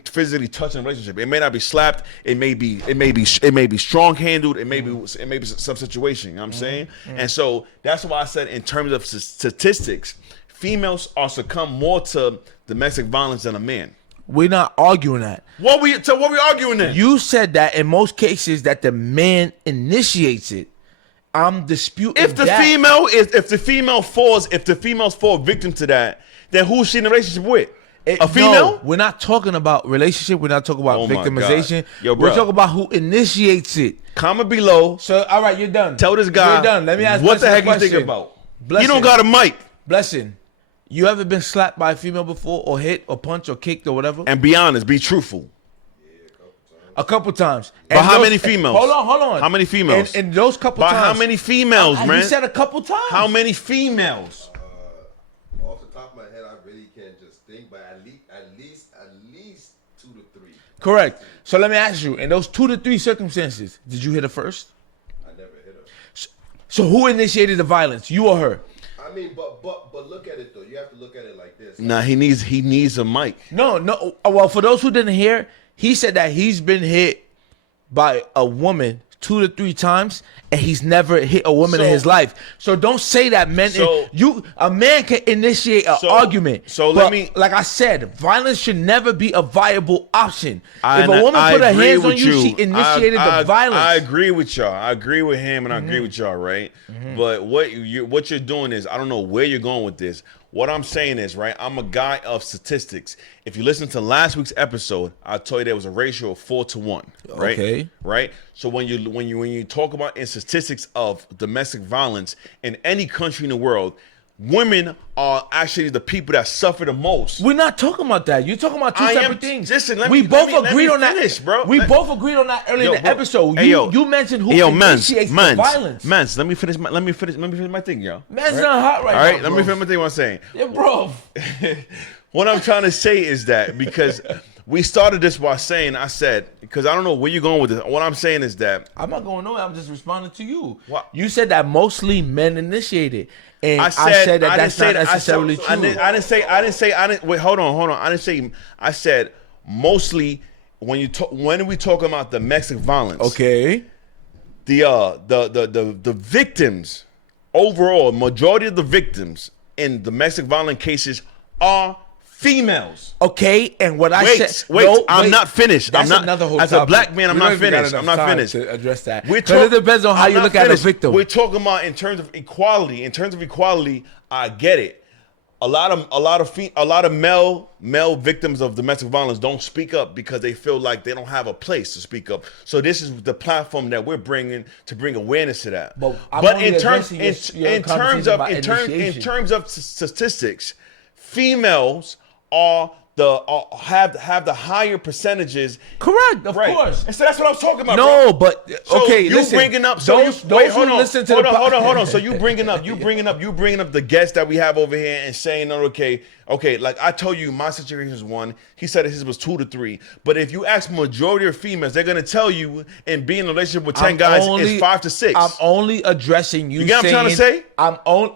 touching a relationship. It may not be slapped. It may be strong handled. It may be some situation. You know what I'm saying? And so that's why I said in terms of statistics, females are succumb more to domestic violence than a man. We're not arguing that. What we arguing then? You said that in most cases that the man initiates it, I'm disputing If the females fall victim to that, then who's she in a relationship with? A female? No, we're not talking about relationship. We're not talking about Oh my victimization. God. Yo, we're bro. talking about who initiates it. Comment below. So, all right, you're done. Tell this guy You're done. Let me ask what the Blessing a heck you question. thinking about. Blessing. You don't got a mic. Blessing, you ever been slapped by a female before, or hit, or punched, or kicked, or whatever? And be honest, be truthful. A couple times. But And how those- many females? Hold on. How many females? And those couple By times. how many females, man? He said a couple times. How many females? Off the top of my head, I really can't just think, but at least 2 to 3. Correct. So let me ask you, in those 2 to 3 circumstances, did you hit her first? I never hit her. So who initiated the violence, you or her? I mean, but look at it though. You have to look at it like this. Nah, he needs a mic. No. Well, for those who didn't hear, he said that he's been hit by a woman 2 to 3 times, and he's never hit a woman in So- his life. So don't say that men. So- A man can initiate an So- argument. so but let me- like I said, violence should never be a viable option. I If a woman put her agree hands on with you, she initiated the violence. I agree with y'all. I agree with him, and I agree with y'all, right? But what you're doing is, I don't know where you're going with this. What I'm saying is, right, I'm a guy of statistics. If you listen to last week's episode, I told you there was a ratio of 4 to 1, right? Okay. Right? So when you talk about in statistics of domestic violence in any country in the world, women are actually the people that suffer the most. We're not talking about that. You're talking about two I am- separate things. listen, we both agreed on finish, that, bro. We both agreed on that earlier Yo, in the bro. episode. Hey, yo. You mentioned who Hey, yo, initiates the violence. Mans, let me finish my thing, y'all. Man's not hot right All right, now. let me finish my thing. What I'm saying. Yeah, bro. What I'm trying to say is that because we started this by saying, I said, because I don't know where you're going with this. What I'm saying is that I'm not going nowhere. I'm just responding to you. What? You said that mostly men initiated, and I said that I that's didn't not say necessarily that. true. I didn't wait. Hold on. I didn't say. I said mostly when we talk about domestic violence. Okay. The victims overall, majority of the victims in domestic violence cases are females. Okay, and what I said. Wait, No, I'm not finished. That's I'm not another whole as a topic. black man. I'm We not don't even got finished. enough I'm not time finished. to address that. We're Because it talk- depends on how I'm you not look at a finished. victim. We're talking about in terms of equality. In terms of equality, I get it. A lot of male victims of domestic violence don't speak up because they feel like they don't have a place to speak up. So this is the platform that we're bringing to bring awareness to that. But I'm But only in terms addressing your conversation about initiation. in terms of statistics, females have the higher percentages. Correct, of Right. course. And so that's what I was talking about. No, bro. but So okay, you listen. bringing up those wait, who hold on, listen to hold the on, hold on. So you bringing up the guests that we have over here and saying, oh, okay, like I told you, my situation is 1. He said his was 2 to 3. But if you ask majority of females, they're gonna tell you, and being in a relationship with 10 guys is 5 to 6. I'm only addressing you. You get what I'm trying to say?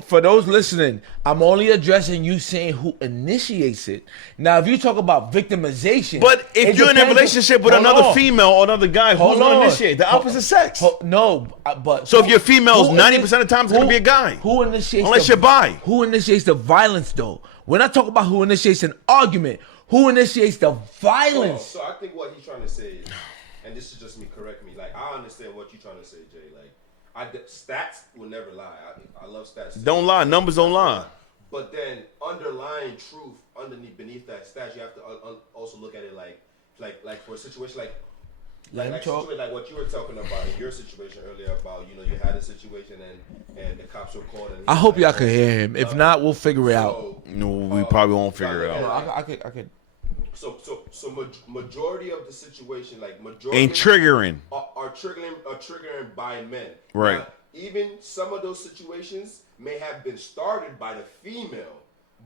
For those listening, I'm only addressing you saying who initiates it. Now, if you talk about victimization, But if it you're in a depends- relationship with Hold another on. female or another guy, Hold who's gonna on. initiate? The opposite sex. No, but So if you're female, who 90% of the time it's gonna be a guy. Who initiates? Unless you're bi. Who initiates the violence, though? We're not talking about who initiates an argument. Who initiates the violence? So I think what he's trying to say is, and this is just me, correct me. Like I understand what you're trying to say, Jay. Like stats will never lie. I love stats. Don't lie. Numbers don't lie. But then underlying truth beneath that stats, you have to also look at it like for a situation Let him talk. like what you were talking about in your situation earlier about you had a situation and the cops were called. And I hope y'all can hear him. If not, we'll figure it out. So, No, we probably won't figure it no, out. I could. so majority of the situation, like majority Ain't triggering. are triggering by men. Right. Now, even some of those situations may have been started by the female,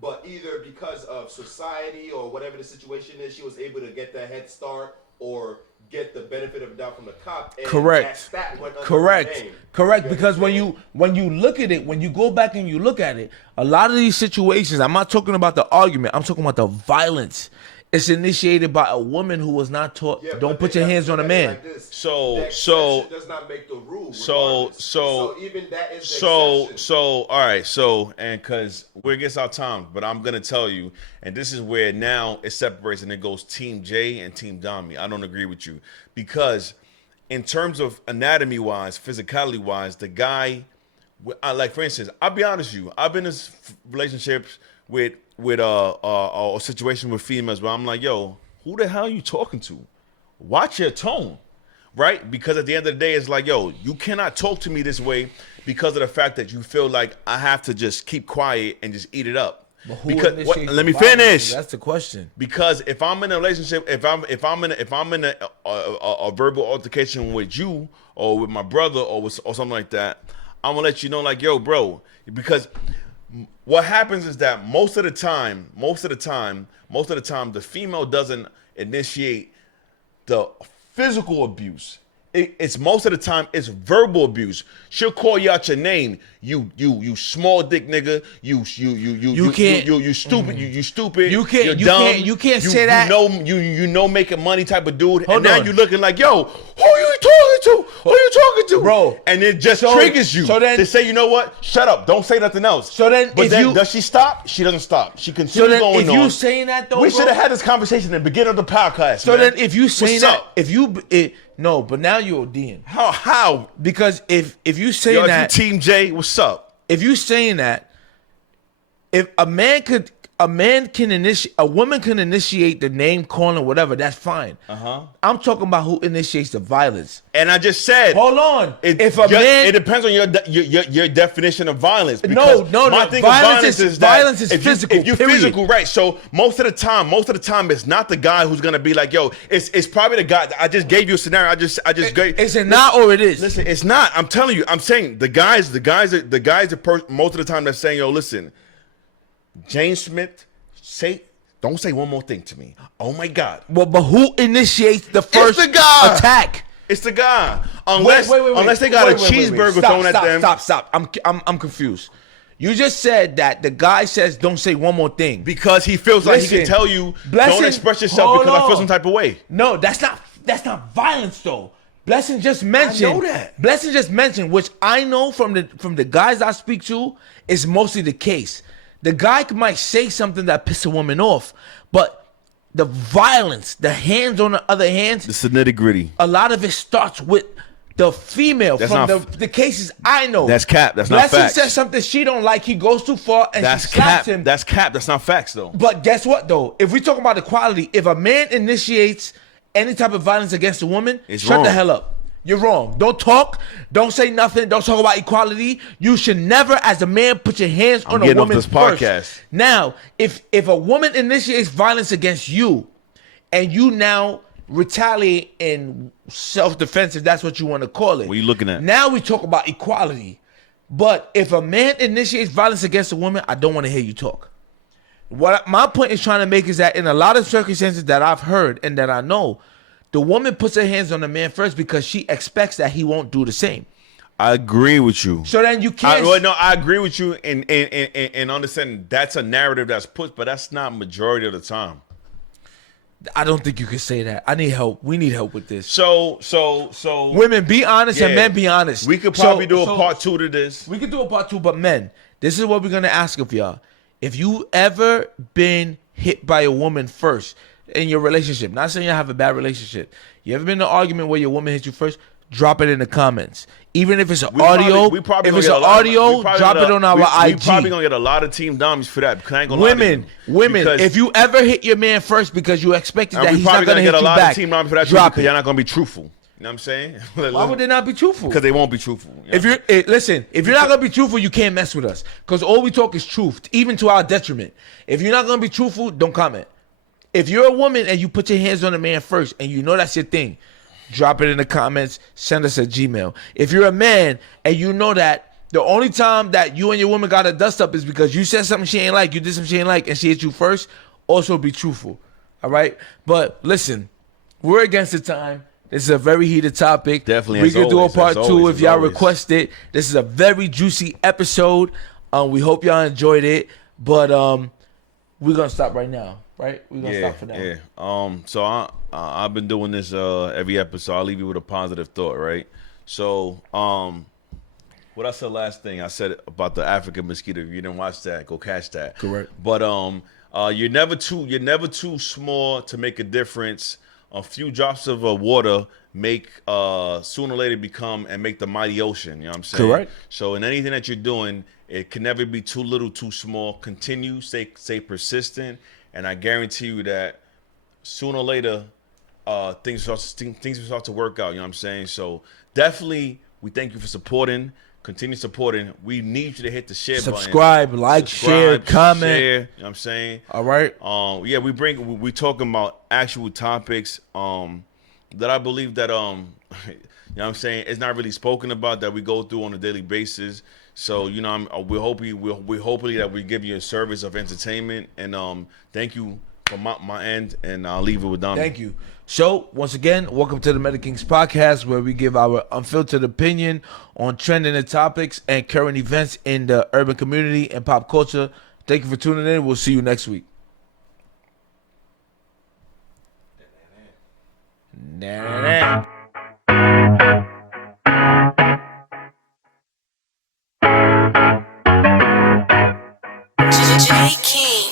but either because of society or whatever the situation is, she was able to get that head start or get the benefit of the doubt from the cop. And Correct. that went under her Correct. name. Correct. You Because when understand? you look at it, when you go back and you look at it, a lot of these situations, I'm not talking about the argument, I'm talking about the violence. It's initiated by a woman who was not taught. Yeah, Don't but put they your have hands to on a look at it man. like this. So- The so- exception does not make the rule. So- regardless. so- even that is the So, exception. all right. So, and because we're against our time, but I'm going to tell you, and this is where now it separates and it goes Team J and Team Dami. I don't agree with you because in terms of anatomy wise, physicality wise, the guy, like for instance, I'll be honest with you, I've been in relationships with a situation with females where I'm like, yo, who the hell are you talking to? Watch your tone, right? Because at the end of the day, it's like, yo, you cannot talk to me this way because of the fact that you feel like I have to just keep quiet and just eat it up. But who Because initiates let me the violence? finish. That's the question. Because if I'm in a relationship, if I'm in a verbal altercation with you or with my brother or something like that, I'm gonna let you know, like, yo, bro, because what happens is that most of the time, the female doesn't initiate the physical abuse. It's most of the time it's verbal abuse. She'll call you out your name. You small dick nigga. You stupid. You stupid. You can't- You're you dumb. can't- you can't say that. You know making money type of dude. Hold and now on. you looking like, yo, who you talking to? Who you talking to, Bro. And it just So- triggers you so then- to say, you know what? Shut up. Don't say nothing else. So then but if then you- does she stop? She doesn't stop. She So continues then, going if on. you saying that though, we bro, should have had this conversation at the beginning of the podcast. So man. then, if you saying What's that, up? if you no, but now you're ODing How? because if you saying Yo, if you that, Team J, what's up? if you saying that, if a man can initiate, a woman can initiate the name calling, whatever, that's fine. I'm talking about who initiates the violence. And I just said, Hold on. It, If a man, it depends on your definition of violence. No, Because no, my no. thing Violence of is- that violence is if you- physical, If you're period. physical, right? So most of the time, it's not the guy who's gonna be like, yo, it's probably the guy. I just gave you a scenario. I just gave. is it not or it is? Listen, it's not. I'm telling you. I'm saying the guys most of the time that's saying, yo, listen, James Smith, don't say one more thing to me. Oh my God. But who initiates the first the guy. attack? It's the guy. Unless they got a cheeseburger thrown at them. Stop. I'm confused. You just said that the guy says don't say one more thing. Because he feels like he Listen, can tell you, Blessing- don't express yourself hold because I feel on. some type of way. No, that's not violence though. Blessing just mentioned. I know that. Blessing just mentioned, which I know from the guys I speak to, is mostly the case. The guy might say something that pisses a woman off, but the violence, the hands on the other hands, It's the nitty gritty. a lot of it starts with the female. That's From not- the cases I know. That's cap. That's not Blessing facts. says something she don't like. He goes too far and That's she slaps cap. him. That's cap. That's not facts though. But guess what though? If we talk about equality, if a man initiates any type of violence against a woman, It's shut the wrong. hell up. You're wrong. Don't talk. Don't say nothing. Don't talk about equality. You should never, as a man, put your hands on a getting off woman this podcast. first. Now, if a woman initiates violence against you, and you now retaliate in self-defense, if that's what you want to call it. What are you looking at? Now we talk about equality. But if a man initiates violence against a woman, I don't want to hear you talk. What my point is trying to make is that in a lot of circumstances that I've heard and that I know, the woman puts her hands on the man first because she expects that he won't do the same. I agree with you. So then you can't. I agree with you in understanding that's a narrative that's put, but that's not majority of the time. I don't think you can say that. I need help. We need help with this. So Women, be honest, and yeah. men, be honest. We could probably So- do a so- part 2 to this. We could do a part 2, but men, this is what we're gonna ask of y'all. If you ever been hit by a woman first in your relationship, not saying you have a bad relationship, you ever been in an argument where your woman hit you first? Drop it in the comments. Even if it's an audio, We probably if gonna it's get an a lot of- audio, we probably drop gonna- it on our we IG. probably gonna get a lot of team dummies for that. Because I ain't gonna lie to Women, you. Because- if you ever hit your man first because you expected and that we he's not probably gonna gonna hit get a you lot back, of team dummies for that drop because it. you're not gonna be truthful. You know what I'm saying? Why would they not be truthful? Because they won't be truthful. You know? If you're listen, if you're not gonna be truthful, you can't mess with us. Because all we talk is truth, even to our detriment. If you're not gonna be truthful, don't comment. If you're a woman and you put your hands on a man first, and you know that's your thing, drop it in the comments. Send us a Gmail. If you're a man and you know that the only time that you and your woman got a dust up is because you said something she ain't like, you did something she ain't like, and she hit you first, also be truthful. All right. But listen, we're against the time. This is a very heated topic. Definitely, We as could do a always, part as 2 always, if y'all as always. request it. This is a very juicy episode. We hope y'all enjoyed it. But we're gonna stop right now. Right? We're gonna stop for now. Yeah. So I've been doing this every episode. I'll leave you with a positive thought, right? So what I said last thing, I said about the African mosquito. If you didn't watch that, go catch that. Correct. But you're never too small to make a difference. a few drops of water make sooner or later become and make the mighty ocean. You know what I'm saying? Correct. So in anything that you're doing, it can never be too little, too small. Continue, stay persistent, and I guarantee you that sooner or later, things will start to work out. You know what I'm saying? So definitely, we thank you for supporting. Continue supporting. We need you to hit the share Subscribe, button. like, share, comment. Share, you know what I'm saying? All right. Yeah, we talking about actual topics that I believe that you know what I'm saying, it's not really spoken about, that we go through on a daily basis. So, you know, we hopefully that we give you a service of entertainment, and thank you from my end, and I'll leave it with Dom. Thank you. So, once again, welcome to the Meta Kings podcast, where we give our unfiltered opinion on trending topics and current events in the urban community and pop culture. Thank you for tuning in. We'll see you next week. Nah. J. King.